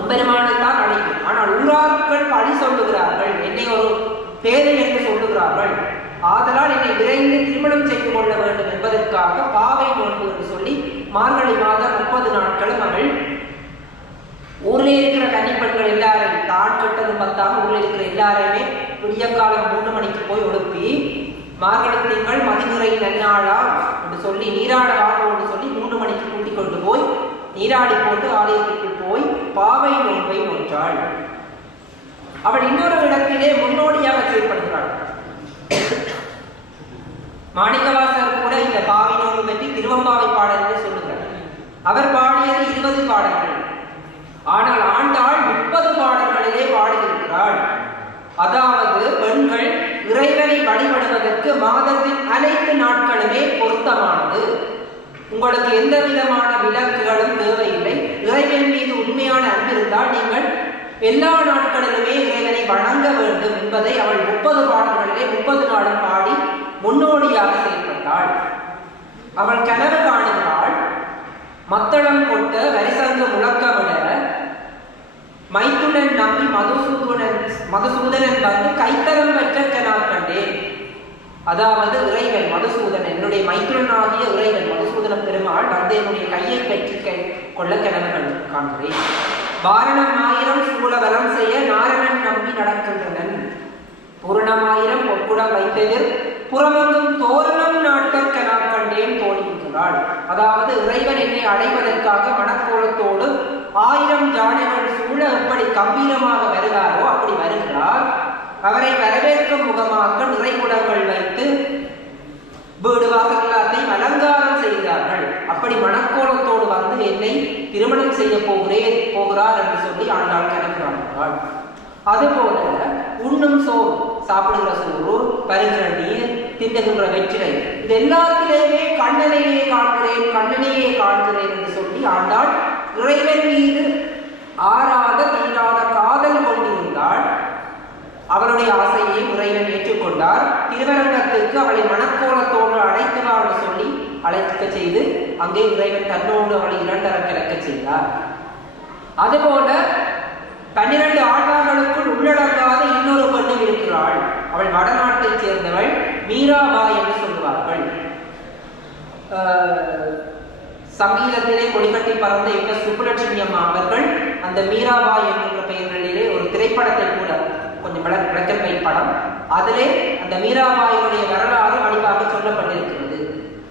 எம்பெருமானைத்தான் அடைவேன். ஆனால் ஊராக்கள் பழி சொல்லுகிறார்கள், என்னை ஒரு பேதை என்று சொல்லுகிறார்கள். ஆதலால் என்னை விரைந்து திருமணம் செய்து கொள்ள வேண்டும் என்பதற்காக பாவை நோன்பு என்று சொல்லி மார்கழி மாதம் 30 நாட்களும் அவள் ஊரில் இருக்கிற கன்னிப்பெண்கள் எல்லாரையும் தான் கெட்டதும் பத்தாம ஊரில் இருக்கிற எல்லாரையுமே விடியற்காலம் 3 மணிக்கு போய் ஒழுப்பி மார்கழி திங்கள் மதிமுறை நன்னாளா என்று சொல்லி நீராட வாரம் என்று சொல்லி 3 மணிக்கு கூட்டிக் கொண்டு போய் நீராடி போட்டு ஆலயத்திற்குள் போய் பாவை நோன்பை நோற்றாள். அவள் இன்னொரு இடத்திலே முன்னோடியாக செயல்படுகிறாள். மாணிக்கவாசகர் கூட இந்த பாவை நோன்பு பற்றி திருவம்பாவை பாடல்களை சொல்லுகிறார். அவர் பாடியது 20 பாடல்கள். ஆனால் ஆண்டாள் 30 பாடல்களிலே பாடியிருக்கிறாள். அதாவது பெண்கள் இறைவனை வழிபடுவதற்கு மாதத்தின் அனைத்து நாட்களுமே பொருத்தமானது. உங்களுக்கு எந்த விதமான விலக்குகளும் தேவையில்லை. இறைவன் மீது உண்மையான அன்பு இருந்தால் நீங்கள் எல்லா நாட்களிலுமே இறைவனை வணங்க வேண்டும் என்பதை அவள் 30 பாடல்களிலே 30 நாளும் பாடி முன்னோடியாக செயல்பட்டாள். அவள் கனவு காணுகிறாள். மத்தளம் கொட்ட வரிசங்கு முழக்கமிட மைத்துனன் நம்பி மதுசூதனன் வந்து கைத்தரம் பெற்ற கனார் கண்டேன். அதாவது இறைவன் மதுசூதன், என்னுடைய மைத்துனனாகிய இறைவன் மதுசூதன பெருமாள் வந்து என்னுடைய கையை பற்றி கொள்ள கனவு காண்கிறேன். வாரணம் 1000 சூழவலம் செய்ய நாரணன் நம்பி நடக்கின்றனன். பூரணமாயிரம் பொற்குடம் வைத்ததில் புறமெங்கும் தோரணம் நாட்ட கனார் கண்டேன் தோன்றுகிறாள். அதாவது இறைவன் என்னை அடைவதற்காக மனக்கோலத்தோடு 1000 ஜானைகள் சூழ எப்படி கம்பீரமாக வருகிறாரோ அப்படி வருகிறார். அவரை வரவேற்கும் முகமாக நிறைகுடங்கள் வைத்து வீடு வாசல்லாத்தையும் அலங்காரம் செய்கிறார்கள். அப்படி மனக்கோலத்தோடு வந்து என்னை திருமணம் செய்ய போகிறார் என்று சொல்லி ஆண்டாள் கனவுகிறாள். அதுபோல உண்ணும் சோறு, சாப்பிடுகிற சோறு, பருகிற நீர், திண்டுகின்ற வெற்றிலை, இது எல்லாத்திலேயுமே கண்ணனையே காண்கிறேன் என்று சொல்லி ஆண்டாள் இறைவன் மீது ஆறாத தீராத காதல் கொண்டிருந்தாள். அவளுடைய ஆசையை இறைவன் ஏற்றுக்கொண்டார். திருவரங்கத்துக்கு அவளை மனக்கோலத்தோடு அழைத்துவா என்று சொல்லி அழைக்க செய்து அங்கே இறைவன் தன்னோடு அவளை 2 கிடக்க செய்தார். அதுபோல 12 ஆழ்வார்களுக்குள் உள்ளடங்காத இன்னொரு பெண்ணும் இருக்கிறாள். அவள் வடநாட்டைச் சேர்ந்தவள், மீராபாய் என்று சொல்லுவார்கள். சங்கீதத்திலே கொடிகட்டி பறந்த என்ற சுப்புலட்சுமி அம்மா அவர்கள் அந்த மீராபாய் என்கின்ற பெயர்களிலே ஒரு திரைப்படத்தை கூட, கொஞ்சம் விளக்கை படம், அதிலே அந்த மீராபாயினுடைய வரலாறு வடிவாக சொல்லப்பட்டிருக்கிறது.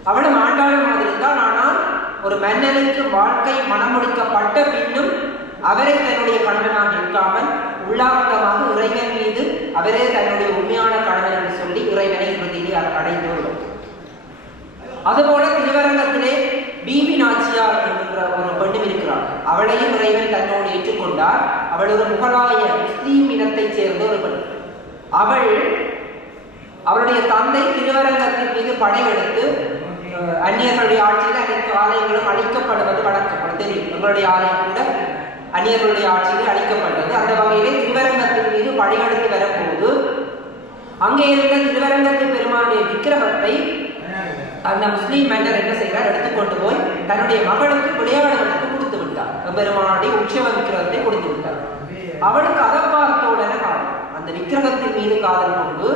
அவளும் ஆண்டாளும் மாதிரி தான். ஆனால் ஒரு மன்னனுக்கு வாழ்க்கை மணமுடிக்கப்பட்ட பின்னும் அவரே தன்னுடைய கணவனாக இருக்காமல் உள்ளார்த்தமாக இறைவன் மீது அவரே தன்னுடைய உண்மையான கணவன் என்று சொல்லி இறைவனை இறுதியிலே அடைந்துள்ளோம். அதுபோல திருவரங்கத்திலே பிபி நாச்சியார் என்கின்ற ஒரு பெண்ணும் இருக்கிறார். அவளையும் இறைவன் தன்னோடு ஏற்றுக்கொண்டார். அவள் ஒரு முகலாய முஸ்லீம் இனத்தைச் சேர்ந்த ஒரு பெண். அவளுடைய தந்தை திருவரங்கத்தின் மீது படையெடுத்து அந்நியர்களுடைய ஆட்சியில் அனைத்து ஆலயங்களும் அழிக்கப்படுவது வழக்கம் தெரியும். எங்களுடைய ஆலயம் கூட அந்நியர்களுடைய ஆட்சியில் அழிக்கப்பட்டது. அந்த வகையிலே திருவரங்கத்தின் மீது படையெடுத்து வரும்போது அங்கே இருந்த திருவரங்கத்து பெருமானுடைய விக்கிரகத்தை அந்த முஸ்லீம் மன்னர் என்ன செய்கிறார், எடுத்துக்கொண்டு போய் தன்னுடைய மகளுக்கு விளையாடுவதற்கு கொடுத்து விட்டார். பெருமானுடைய உற்சவ விக்கிரகத்தை கொடுத்து விட்டார். அவளுக்கு அதை பார்த்தோடனே அந்த விக்கிரகத்தின் மீது காதல் கொண்டு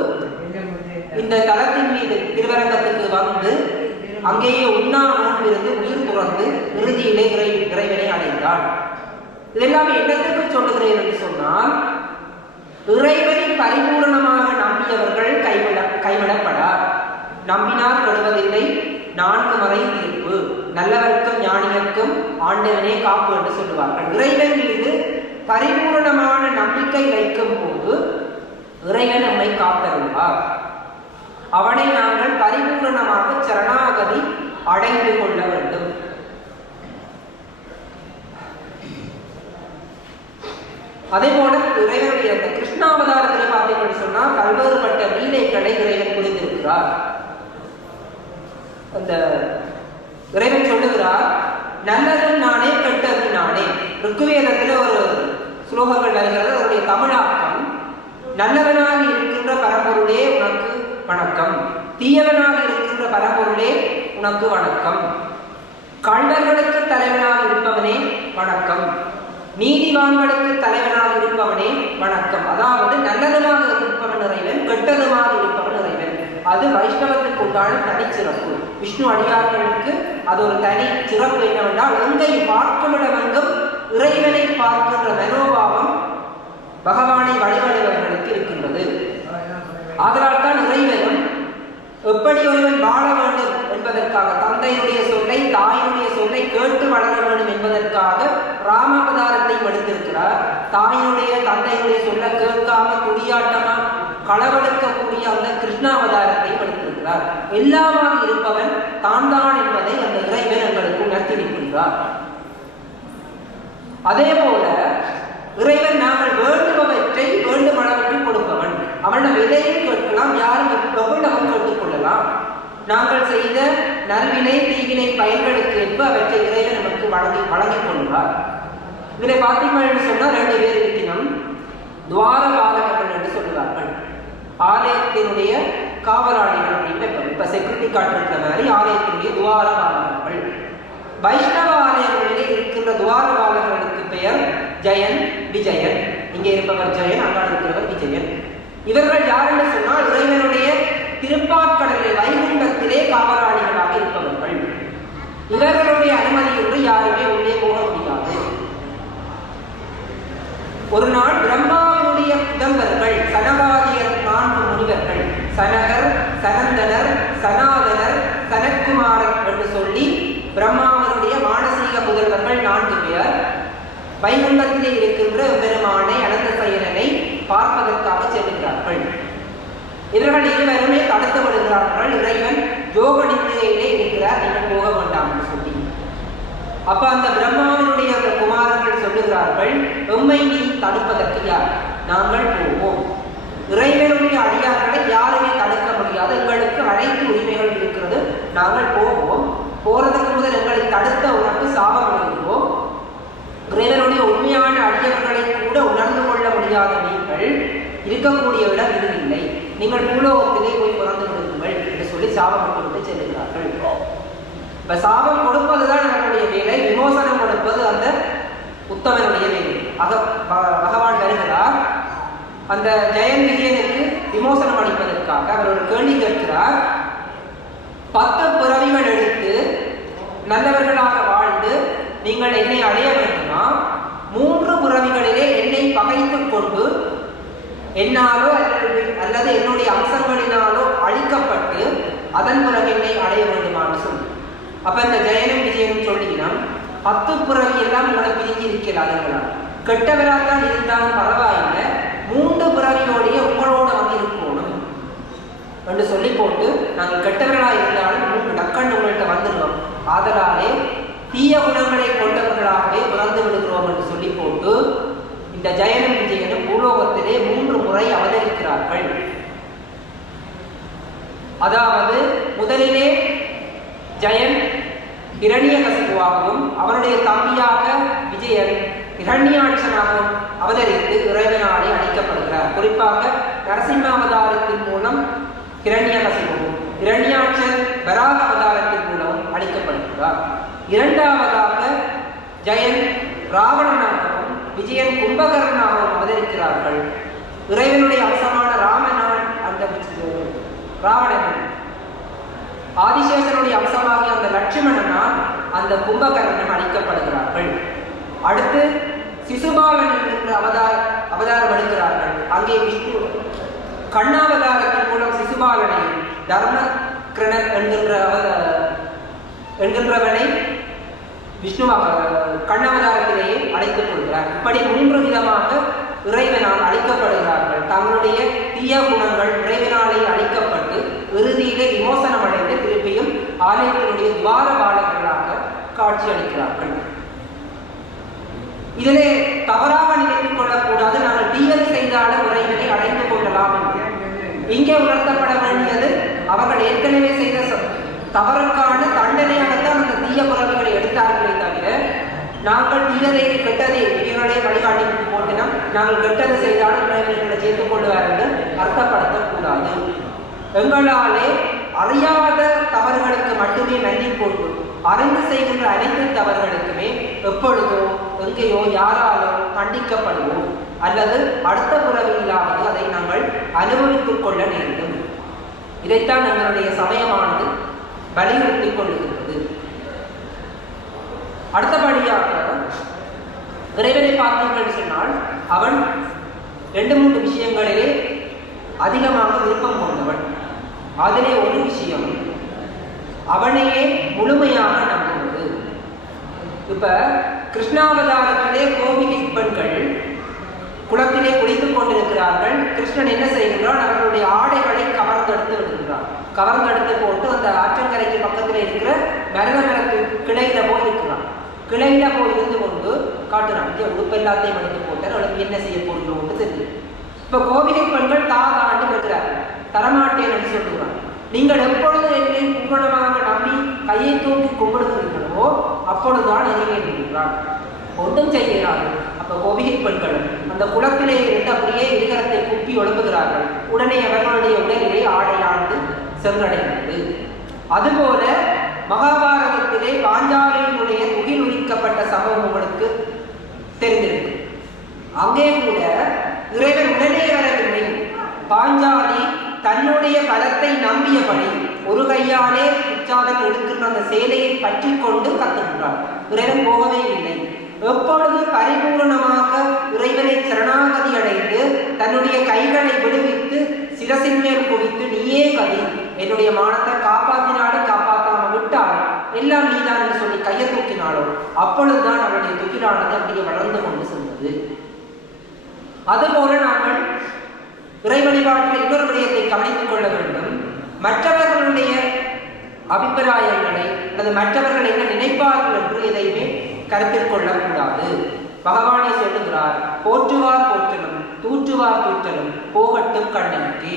இந்த தலத்தின் மீது திருவரங்கத்துக்கு வந்து அங்கேயே உண்ணா நோன்பிருந்து உயிர் துறந்து இறுதியிலே இறைவனை அடைந்தாள். இதெல்லாம் என்னத்துக்கு சொல்லுகிறேன் என்று சொன்னால், இறைவனை பரிபூர்ணமாக நம்பியவர்கள் கைவிடப்படார். நம்பினார் கெடுவதில்லை, 4 மறை தீர்ப்பு, நல்லவர்க்கும் ஞானியர்க்கும் ஆண்டவனே காப்பு என்று சொல்லுவார்கள். இறைவன் மீது பரிபூர்ணமான நம்பிக்கை வைக்கும் போது இறைவன் நம்மை காத்தருள்வார். அவனை நாங்கள் பரிபூர்ணமாக சரணாகதி அடைந்து கொள்ள வேண்டும். அதே போல இறைவனுடைய கிருஷ்ணாவதாரத்தில் பார்த்தீங்கன்னு சொன்னால் பல்வேறுபட்ட லீலைகளை இறைவன் புரிந்திருக்கிறார். அந்த இறைவன் சொல்லுகிறார், நல்லதும் நானே கெட்டதும் நானே. ருக்குவேதத்தில் ஒரு ஸ்லோகங்கள் வருகிறது. அதனுடைய தமிழாக்கம், நல்லவனாக இருக்கின்ற பரம்பொருளே உனக்கு வணக்கம், தீயவனாக இருக்கின்ற பரம்பொருளே உனக்கு வணக்கம், கள்ளர்களுக்கு தலைவனாக இருப்பவனே வணக்கம், நீதிவான்களுக்கு தலைவனாக இருப்பவனே வணக்கம். அதாவது நல்லதுமாக இருப்பவன் இறைவன், கெட்டதுமாக இருப்பவன் இறைவன். அது வைஷ்ணவத்துக்கு உண்டான தனிச்சிறப்பு. விஷ்ணு அடியார்களுக்கு அது ஒரு தனி சிறப்பு என்னவென்றால், எங்கை பார்க்குமிடமெங்கும் இறைவனை பார்க்கின்ற மனோபாவம் பகவானை வழிபடுபவர்களுக்கு இருக்கின்றது. ஆதலால் தான் இறைவனும் எப்படி ஒருவன் வாழ வேண்டும் என்பதற்காக, தந்தையினுடைய சொல்லை தாயினுடைய சொல்லை கேட்டு வளர வேண்டும் என்பதற்காக ராமாவதாரத்தை எடுத்திருக்கிறார். தாயினுடைய தந்தையினுடைய சொல்ல கேட்காம குடியாட்டமா களவெடுக்கக்கூடிய அந்த கிருஷ்ணாவதாரத்தை எடுத்திருக்கிறார். எல்லாமாக இருப்பவன் தான் தான் என்பதை அந்த இறைவன் எங்களுக்கு உணர்த்தியிருக்கின்றார். அதே போல இறைவன் நாங்கள் வேண்டுபவற்றை வேண்டும் அளவுக்கு கொடுப்பவன். அவனிடம் எதையும் கேட்கலாம், யாரும் எவ்வளவு கேட்டுக் கொள்ளலாம். நாங்கள் செய்த நல்வினை தீவினை பயன்களுக்கு ஏற்ப அவற்றை இறைவன் நமக்கு வழங்கிக் கொள்வார். இதில் பார்த்தீங்கன்னு சொன்னால் 2 பேர் இருக்கணும். துவார பாலகர்கள் என்று சொல்லுவார்கள். ஆலயத்தினுடைய காவலாளிகள் அப்படின்னு இப்ப செக்யூரிட்டி கார்டு இருக்கிற மாதிரி ஆலயத்தினுடைய துவார பாலகர்கள். வைஷ்ணவ ஆலயங்களிலே இருக்கின்ற துவார பாலகர்களுக்கு பெயர் ஜெயன், விஜயன். இங்கே இருப்பவர் ஜெயன், அங்காடு இருக்கிறவர் விஜயன். இவர்கள் யார் என்று சொன்னால் இறைவனுடைய திருப்பாற்கடலை வைகுண்டத்திலே காவலாளிகளாக இருப்பவர்கள். இவர்களுடைய அனுமதியின்றி யாருமே உள்ளே போக முடியாது. ஒரு நாள் பிரம்மாவினுடைய புதல்வர்கள் சனகாதியர் 4 முனிவர்கள், சனகர், சனந்தனர், சனாதனர், சனத்குமாரர் என்று சொல்லி பிரம்மாவனுடைய மானசீக புதல்வர்கள் 4 பேர் வைகுண்டத்திலே இருக்கின்ற பெருமானை அனந்த சயனனை பார்ப்பதற்காக செல்கிறார்கள். இவர்கள் இருவருமே தடுத்து விடுகிறார்கள். இறைவன் யோக நித்திரையிலே இருக்கிறார், நீங்கள் போக வேண்டாம் என்று சொல்லி. அப்ப அந்த பிரம்மாவினுடைய அந்த குமாரர்கள் சொல்லுகிறார்கள், எம்மை நீ தடுப்பதற்கு யார்? நாங்கள் போவோம். இறைவனுடைய அடியார்களை யாருமே தடுக்க முடியாது, எங்களுக்கு அனைத்து உரிமைகள் இருக்கிறது, நாங்கள் போவோம். போறதுக்கு முதல் எங்களை தடுத்த உனக்கு சாபம் அளிப்போம். இறைவனுடைய உண்மையான அடியவர்களை கூட உணர்ந்து கொள்ள முடியாத நீங்கள் இருக்கக்கூடிய இடம் இது இல்லை, நீங்கள் பூலோகத்திலே போய் பிறந்து விடுங்கள் என்று சொல்லி சாபம் கொடுத்து செல்லுகிறார்கள். இப்ப சாபம் கொடுப்பதுதான் நம்மளுடைய வேலை, விமோசனம் கொடுப்பது அந்த உத்தமனுடைய வேலை. பகவான் வருகிறார். அந்த ஜெயன் விஜயனுக்கு விமோசனம் அளிப்பதற்காக அவர் ஒரு கேள்வி கேட்கிறார். 10 பிறவிகள் எடுத்து நல்லவர்களாக வாழ்ந்து நீங்கள் என்னை அடைய வேண்டுமா? 3 பிறவிகளிலே என்னை பகைத்துக் கொண்டு என்னாலோ அல்லது என்னுடைய அம்சங்களினாலோ அழிக்கப்பட்டு அதன் பிறகு என்னை அடைய வேண்டுமான்னு சொல்லி. அப்ப இந்த ஜெயனும் விஜயனும் சொல்லிங்கன்னா 10 பிறவி எல்லாம் உங்களை பிரிஞ்சு இருக்கிறார்களா, கெட்டவராக இருந்தாலும் பரவாயில்லை, 3 பிறவியோடைய உங்களோட வந்து இருக்கணும் என்று சொல்லி போட்டு, நாங்கள் கெட்டவர்களாக இருந்தாலும் 3 டக்கண்டு உங்கள்கிட்ட வந்துடுவோம், ஆதலாலே தீய குணங்களை கொண்டவர்களாகவே பிறந்து விடுகிறோம் என்று சொல்லி போட்டு இந்த ஜெயனும் விஜயனும் பூலோகத்திலே 3 முறை அவதரிக்கிறார்கள். அதாவது முதலிலே ஜெயன் இரணியகசிபுவாகவும் அவருடைய தம்பியாக விஜயன் இரண்யாட்சனாகவும் அவதரித்து இறைவனாலே அழைக்கப்படுகிறார். குறிப்பாக நரசிம்ம அவதாரத்தின் மூலம் இரண்யகசிபுவும், இரண்யாட்சன் வராக அவதாரத்தின் மூலம் அழைக்கப்படுகிறார். 2வதாக ஜெயன் ராவணனாகவும் விஜயன் கும்பகர்ணனாகவும் அவதரிக்கிறார்கள். இறைவனுடைய அம்சமான ராமனான் அந்த ராவணன், ஆதிசேஷனுடைய அம்சமாகிய அந்த லட்சுமணனால் அந்த கும்பகர்ணன் அளிக்கப்படுகிறார்கள். அடுத்து சிசுபாலன் என்கின்ற அவதாரம் எடுக்கிறார்கள். அங்கே விஷ்ணு கண்ணாவதாரத்தின் மூலம் சிசுபாலனையும் தர்மகிரணர் என்கின்றவனை விஷ்ணுவாக கண்ணவதாரத்திலேயே அழைத்துக் கொள்கிறார். இப்படி 3 விதமாக இறைவனால் அழிக்கப்படுகிறார்கள். தங்களுடைய தீய குணங்கள் இறைவனாலே அழிக்கப்பட்டு இறுதியிலே விமோசனம் அடைந்து திருப்பியும் ஆலயத்தினுடைய துவார பாலகர்களாக காட்சி அளிக்கிறார்கள். இதிலே தவறாக நினைத்துக் கொள்ளக்கூடாது, நாங்கள் தீயது செய்தாலும் இறைவனை அடைந்து கொள்ளலாம் என்று. இங்கே உணர்த்தப்பட வேண்டியது அவர்கள் ஏற்கனவே செய்த தவறுக்கான தண்டனையாகத்தான் அந்த தீய பிறவிகளை எடுத்தார்களே தவிர, நாங்கள் தீயதை கெட்டதை இவர்களை வழிகாட்டி போட்டினம், நாங்கள் கெட்டதை செய்தாலும் இறைவர்களை சேர்த்துக் கொள்வார் என்று அர்த்தப்படுத்தக்கூடாது. எங்களாலே அறியாத தவறுகளுக்கு மட்டுமே நன்றி போட்டு அறிந்து செய்கின்ற அனைத்து தவறுகளுக்குமே எப்பொழுதோ எங்கேயோ யாராலோ தண்டிக்கப்படுவோம், அல்லது அடுத்த பிறவியிலாவது அதை நாங்கள் அனுபவித்துக் கொள்ள நேரிடும். இதைத்தான் எங்களுடைய சமயமானது வலியுறுத்திக் கொள்ளுகிறது. அடுத்தபடியாக இறைவனை பார்த்தீர்கள் சொன்னால் அவன் 2-3 விஷயங்களிலே அதிகமாக விருப்பம் கொண்டவன். அதிலே ஒரு விஷயம் அவனையே முழுமையாக நம்புவது. இப்ப கிருஷ்ணாவதாரத்திலே கோபிகை பெண்கள் குளத்திலே குளித்துக் கொண்டிருக்கிறார்கள். கிருஷ்ணன் என்ன செய்கின்றான்? அவர்களுடைய ஆடைகளை கவர்ந்தெடுத்து விடுகின்றான். கவர்ந்தெடுத்து போட்டு அந்த ஆற்றங்கரைக்கு பக்கத்தில் இருக்கிற மரத்து கிளையில போய் இருக்கிறான். கிளையில போய் இருந்து கொண்டு காட்டுறான், உடுப்பு எல்லாத்தையும் எடுத்து போட்டார், அவளுக்கு என்ன செய்ய போகிறோம்னு தெரியும். இப்ப கோபிகை பெண்கள் தாதாண்டு இருக்கிறார்கள். தரமாட்டேன் என்று சொல்லுகிறான். நீங்கள் எப்பொழுது என்னை பூரணமாக நம்பி கையை தூக்கி கும்பிடுகிறீர்களோ அப்பொழுதுதான் அறிவேன். ஒன்றும் செய்கிறார்கள். அப்ப கோபிகை பெண்கள் அந்த குளத்திலே இருந்து அப்படியே இருகரத்தை குப்பி எழுப்புகிறார்கள். உடனே அவர்களுடைய உடலிலே ஆடையானது சென்றடைகிறது. அதுபோல மகாபாரதத்திலே பாஞ்சாலியினுடைய துகில் உரிக்கப்பட்ட சம்பவம் உங்களுக்கு தெரிந்திருக்கு. அங்கே கூட இறைவன் உடனே வரவில்லை. பாஞ்சாலி தன்னுடைய பலத்தை நம்பியபடி ஒரு கையாலே உச்சாதன் எடுக்கின்ற அந்த சேலையை பற்றி கொண்டு கத்துகின்றார். இறைவன் போகவே இல்லை. எப்பொழுது பரிபூர்ணமாக இறைவனை சரணாகதி அடைந்து தன்னுடைய கைகளை விடுவித்து சிரசின் மேல் குவித்து நீயே கதி, என்னுடைய மானத்தை காப்பாற்றினாலும் காப்பாற்றாம விட்டால் எல்லாம் நீதான் என்று சொல்லி கையை தூக்கினாலோ அப்பொழுதுதான் அவருடைய துகிலானது அப்படியே வளர்ந்து கொண்டு சென்றது. அதுபோல நாங்கள் இறை வழிபாட்டில் இன்னொரு விடயத்தை கவனித்துக் கொள்ள வேண்டும். மற்றவர்களுடைய அபிப்பிராயங்களை அல்லது மற்றவர்கள் என்ன நினைப்பார்கள் என்று எதையுமே கருத்தில் கொள்ளக்கூடாது. பகவானே சொல்லுகிறார், போற்றுவார் போற்றலும் தூற்றுவார் தூற்றலும் போகட்டும் கண்ணனுக்கே.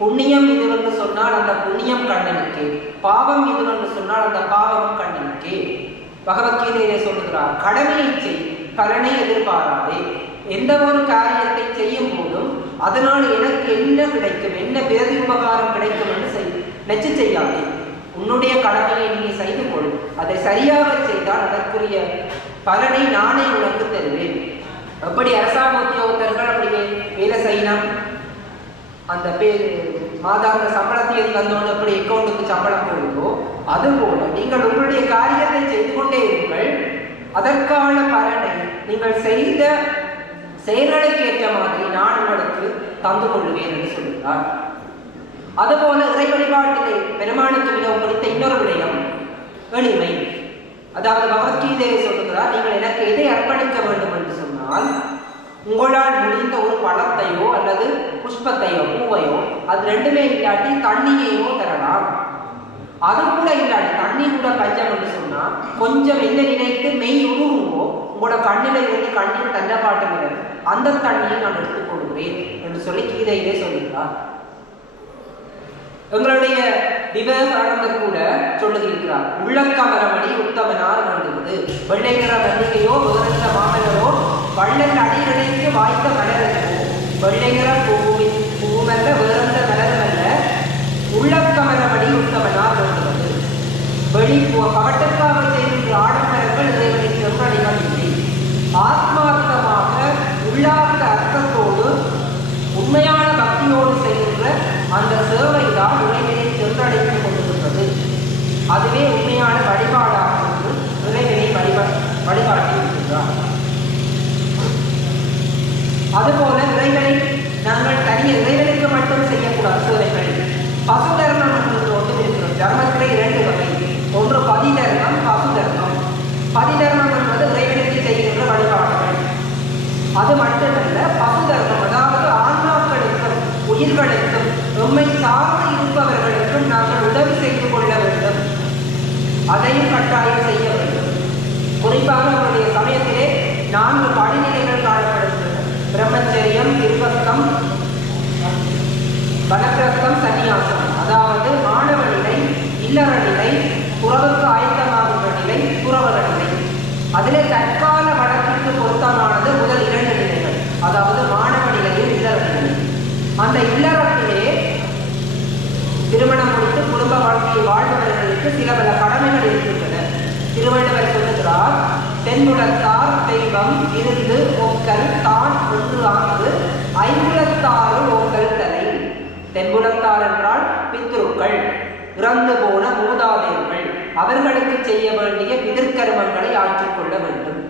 புண்ணியம் இதுவென்று சொன்னால் அந்த புண்ணியம் கண்ணனுக்கே, பாவம் இதுவென்று சொன்னால் அந்த பாவமும் கண்ணனுக்கே. பகவத்கீதையிலே சொல்லுகிறார், கடமையை செய், பலனை எதிர்பாராதே. எந்த ஒரு காரியத்தை செய்யும் போதும் அதனால் எனக்கு என்ன கிடைக்கும், என்ன பிரதி உபகாரம் கிடைக்கும் என்று நெச்சு செய்யாதே. உன்னுடைய கடமையை நீ செய்து கொள். அதை சரியாக செய்தால் அதற்குரிய பலனை நானே உனக்கு தருவேன். எப்படி அரசாங்க உத்தியோகத்தர்கள் அப்படியே வேலை செய்யணும், அந்த மாதாந்த சம்பளத்தில் வந்தோன்னு எப்படி அக்கௌண்ட்டுக்கு சம்பளம் போடுதோ அதுபோல நீங்கள் உங்களுடைய காரியத்தை செய்து கொண்டே இருங்கள். அதற்கான பலனை நீங்கள் செய்த செயல்களுக்கு ஏற்ற மாதிரி நான் உங்களுக்கு தந்து கொள்வேன் என்று சொல்கிறார். அதுபோல இறை வழிபாட்டிலே பெருமானுக்கு மிகவும் பிடித்த இன்னொரு விடயம் எளிமை. அதாவது பகவத்கீதையை சொல்லுகிறார், நீங்கள் எனக்கு எதை அர்ப்பணிக்க வேண்டும் என்று சொன்னால் உங்களால் முடிந்த ஒரு பழத்தையோ அல்லது புஷ்பத்தையோ பூவையோ, அது ரெண்டுமே இல்லாட்டி தண்ணியையோ தரலாம். அது கூட இல்லாட்டி தண்ணி கூட பஞ்சம் என்று சொன்னா கொஞ்சம் என்ன நினைத்து மெய் உருகுவோ உங்களோட கண்ணில இருந்து கண்ணீர் தன்னை பாட்டுகிறது, அந்த தண்ணியை நான் எடுத்துக் கொள்கிறேன் என்று சொல்லி கீதையிலே சொல்லுகிறார். எங்களுடைய விவேகானந்தர் கூட சொல்லுகிறார், உள்ளக்கமரமணி உத்தமனார் வேண்டுவது வெள்ளை நிற மல்லிகையோ வேறென்ற மாமலரோ வள்ளல் அடிநிலைக்கு வாய்த்த மலரோ வெள்ளை நிற பூமல்ல வேறென்ற மலரமல்ல உள்ளக்கமரமணி உத்தமனார் வேண்டுவது. வெளி பகட்டுக்காக செய்கின்ற ஆடம்பரங்கள் இறைவனை சென்றடைவதில்லை. ஆத்மார்த்தமாக உள்ளார்ந்த அர்த்தத்தோடு உண்மையான பக்தியோடு செய்கின்ற அந்த சேவை தான் இறைவனை சென்றடைத்துக் கொண்டிருக்கிறது. அதுவே உண்மையான வழிபாடாக இறைவனை வழிபாட்டி இருக்கின்றார். அதுபோல இறைவனை நாங்கள் தனிய இறைவனுக்கு மட்டும் செய்யக்கூடாது சேவைகள். பசுதர்மம் என்று ஒன்று இருக்கிறோம். தர்மத்திலே 2 வகை. ஒன்று பதிதர்மம், பசுதர்மம். பதிதர்மம் என்பது இறைவனுக்கு செய்கின்ற வழிபாடுகள். அது மட்டுமல்ல, பசுதர்மம் அதாவது ஆன்மாக்களுக்கும் உயிர்களுக்கும் எம்மை சார்ந்து இருப்பவர்களுக்கும் நாங்கள் உதவி செய்து கொள்ள வேண்டும். அதையும் கட்டாயம் செய்ய வேண்டும். குறிப்பாக நம்முடைய சமயத்திலே 4 படிநிலைகள் காணப்படுகின்றன. பிரம்மச்சரியம், திருவக்கம், வனப்பிரஸ்தம், சன்னியாசம். அதாவது மாணவ நிலை, இல்லற நிலை, புறவுக்கு ஆயத்தமாகின்ற நிலை, புறவர நிலை. அதிலே தற்கால வழக்கிற்கு பொருத்தமானது முதல் 2 நிலைகள், அதாவது மாணவ நிலையில் இல்லற நிலை. அந்த இல்லறத்திலே திருமணம் முடித்து குடும்ப வாழ்க்கையை வாழ்பவர்களுக்கு சில பல கடமைகள் இருக்கின்றன. திருவள்ளுவர் சொல்லுகிறார், தென்குலத்தார் தெய்வம் இருந்து ஒக்கல் தான் ஒன்று ஆங்கு ஐங்குலத்தாறு ஒக்கல் தலை. தென்குலத்தார் என்றால் பித்ருக்கள், இறந்து போன மூதாதையர்கள், அவர்களுக்கு செய்ய வேண்டிய பிதிர்கர்மங்களை ஆற்றிக்கொள்ள வேண்டும்.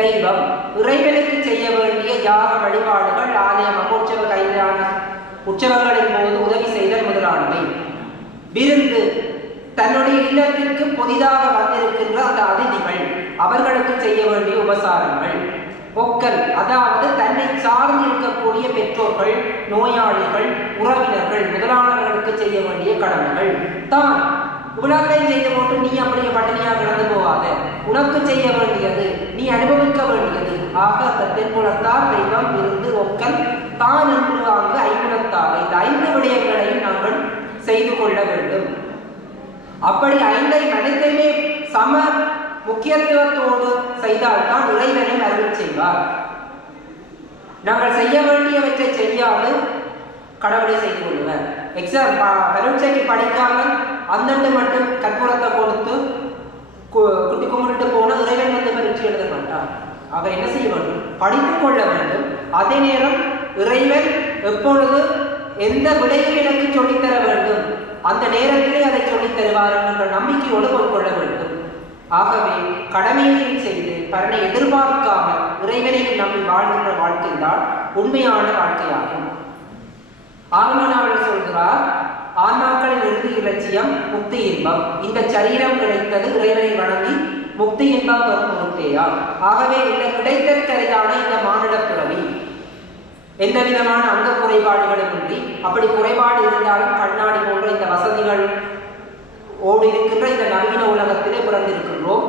தெய்வம் இறைவனுக்கு செய்ய வேண்டிய யாக வழிபாடுகள், ஆலய மகோற்சவ கைதான உற்சவங்களின் போது உதவி செய்தல் முதலானவை. விருந்து தன்னுடைய இல்லத்திற்கு புதிதாக வந்திருக்கின்ற அந்த அதிதிகள் அவர்களுக்கு செய்ய வேண்டிய உபசாரங்கள். ஒக்கல் அதாவது தன்னை சார்ந்து இருக்கக்கூடிய பெற்றோர்கள், நோயாளிகள், உறவினர்கள் முதலானவர்களுக்கு செய்ய வேண்டிய கடமைகள். தான் உலகத்தை செய்து போட்டு நீ அப்படியே பட்டினியாக கிடந்து போகாத, உனக்கு செய்ய வேண்டியது நீ அனுபவிக்க வேண்டியது. ஆக அந்த தென்புலத்தார், தெய்வம், விருந்து, ஒக்கல், தான் என்று வாங்க ஐங்குணத்தார், இந்த 5 விடயங்களையும் நாங்கள் செய்து கொள்ள வேண்டும். அப்படி 5 மனிதமே சம முக்கியத்துவத்தோடு செய்தால்தான் இறைவனை அருள் செய்வார். நாங்கள் செய்ய வேண்டியவற்றை செய்யாது கடவுளை செய்து கொள்ளுவர். எக்ஸாம் பரீட்சைக்கு படிக்காமல் அந்தண்டு மட்டும் கற்பூரத்தை கொடுத்து குட்டி கும்பிட்டு போன இறைவன் வந்து பரீட்சை எழுத மாட்டார். ஆக என்ன செய்ய வேண்டும்? படித்துக் கொள்ள வேண்டும். அதே நேரம் இறைவன் எப்பொழுது எந்த விடையும் எனக்கு சொல்லித்தர வேண்டும், அந்த நேரத்திலே அதை சொல்லித் தருவார் என்ற நம்பிக்கையோடு கொள்ள வேண்டும். ஆகவே கடமையையும் செய்து பலனை எதிர்பார்க்காமல் இறைவனையும் நம்பி வாழ்கின்ற வாழ்க்கைதான் உண்மையான வாழ்க்கையாகும். ஆன்மானாவில் சொல்கிறார், ஆன்மாக்களின் இறுதி இலட்சியம் முக்தி இன்பம். இந்த சரீரம் கிடைத்தது இறைவனை வணங்கி முக்தி இன்பம் வரும் பொருட்டேயா. ஆகவே இந்த கிடைத்தற்கரிதான இந்த மானிட பிறவி எந்த விதமான அங்க குறைபாடுகளும் இன்றி, அப்படி குறைபாடு இருந்தாலும் கண்ணாடி போன்ற இந்த வசதிகள் ஓடு இருக்கின்ற இந்த நவீன உலகத்திலே பிறந்திருக்கின்றோம்.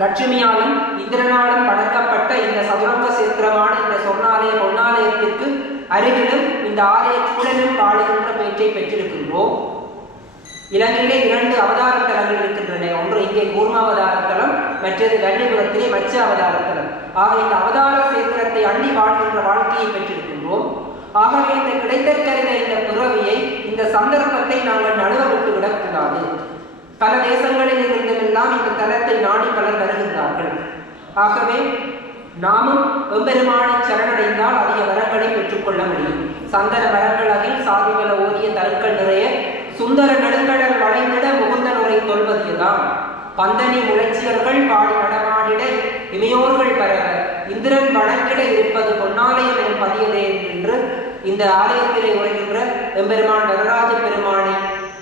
லட்சுமியாலும் இந்திரனாலும் படைக்கப்பட்ட இந்த சதுரங்க சேத்திரமான இந்த சொர்ணாலய பொன்னாலயத்திற்கு அருகிலும் இந்த ஆலய சூழலும் பாடுகின்ற பேச்சை பெற்றிருக்கின்றோம். இலங்கையிலே 2 அவதார தலங்கள் இருக்கின்றன. ஒன்று இங்கே கூர்மாவதார தலம், மற்றது வள்ளிபுரத்திலே மச்ச அவதார தலம். ஆக இந்த அவதார சேத்திரத்தை அள்ளி வாழ்கின்ற வாழ்க்கையை பெற்றிருக்கின்றோம். ஆகவே இந்த கிடைத்தற்கரித இந்த பிறவியை, இந்த சந்தர்ப்பத்தை நாங்கள் நழுவ விட்டு விடக்கூடாது. பல தேசங்களில் இருந்தெல்லாம் இந்த தலத்தை நாடி பலர் வருகின்றார்கள். ஆகவே நாமும் எம்பெருமானை சரணடைந்தால் அதிக வரங்களை பெற்றுக்கொள்ள முடியும். சந்தன வரங்களதில் சாதிகள ஓதிய தருக்கள் நிறைய சுந்தர நெடுங்கடல் வளைந்திட முகுந்த நுரை தொல்வதியதான். பந்தனி முளைச்சியர்கள் பாடி நடமாடிட இமையோர்கள் பரவ இந்திரன் வணங்கிட இருப்பது பொன்னாலயம் என பதியதே என்று இந்த ஆலயத்திலே உரைகின்ற எம்பெருமான் வரராஜ பெருமானை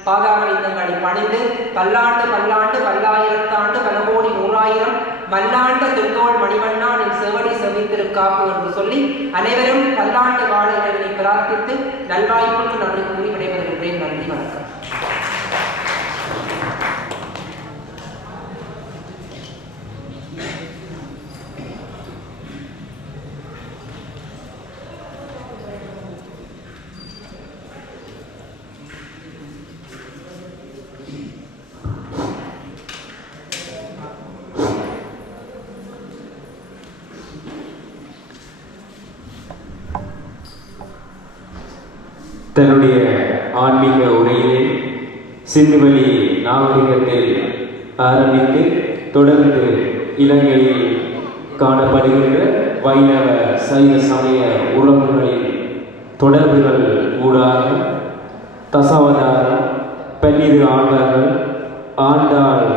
பாதாரவிந்தங்களை பணிந்து பல்லாண்டு பல்லாண்டு பல்லாயிரத்தாண்டு பல கோடி 100,000 மல்லாண்ட திருத்தோள் மணிவண்ணான் என் செவடி செவித்திருக்காப்பு என்று சொல்லி அனைவரும் பல்லாண்டு வாழ இறைவனை பிரார்த்தித்து நல்வாய்ப்புக்கு நன்றி கூறி விடைபெறுகின்றேன். நன்றி, வணக்கம். தன்னுடைய ஆன்மீக உரையிலே சிந்துவெளி நாகரிகத்தில் ஆரம்பித்து தொடர்ந்து இலங்கையில் காணப்படுகின்ற வைணவ சைவ சமய உறவுகளின் தொடர்புகள் ஊடாக தசாவதாரம், 12 ஆண்டார்கள், ஆண்டாள்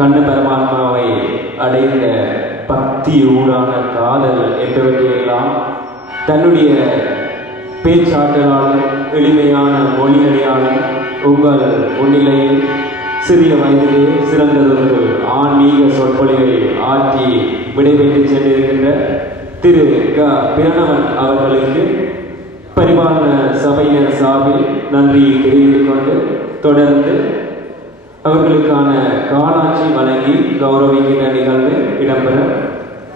கண்ண பரமாத்மாவை அடைந்த பக்தி ஊடான காதல் என்பவற்றையெல்லாம் தன்னுடைய பேச்சாற்றலாலும் எளிமையான மொழியடையாலும் உங்கள் முன்னிலையில் சிறிய வயதிலே சிறந்ததொரு ஆன்மீக சொற்பொழிவை ஆற்றி விடைபெற்று சென்றிருக்கின்ற திரு க. பிரணவன் அவர்களுக்கு பரிபாலன சபையினர் சார்பில் நன்றி தெரிவித்துக் கொண்டு தொடர்ந்து அவர்களுக்கான காலாட்சி வழங்கி கௌரவிக்கின்ற நிகழ்வு இடம்பெற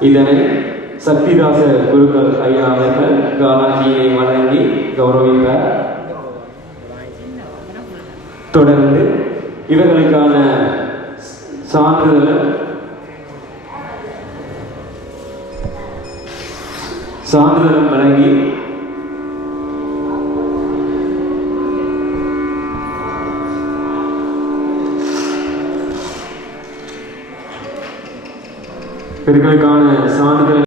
இதனை சக்திதாச குருக்கள் ஐயா அவர்கள் காலாட்சியை வழங்கி கௌரவிப்பார். தொடர்ந்து இவர்களுக்கான சான்றிதழும் வழங்கி இவர்களுக்கான சான்றிதழ்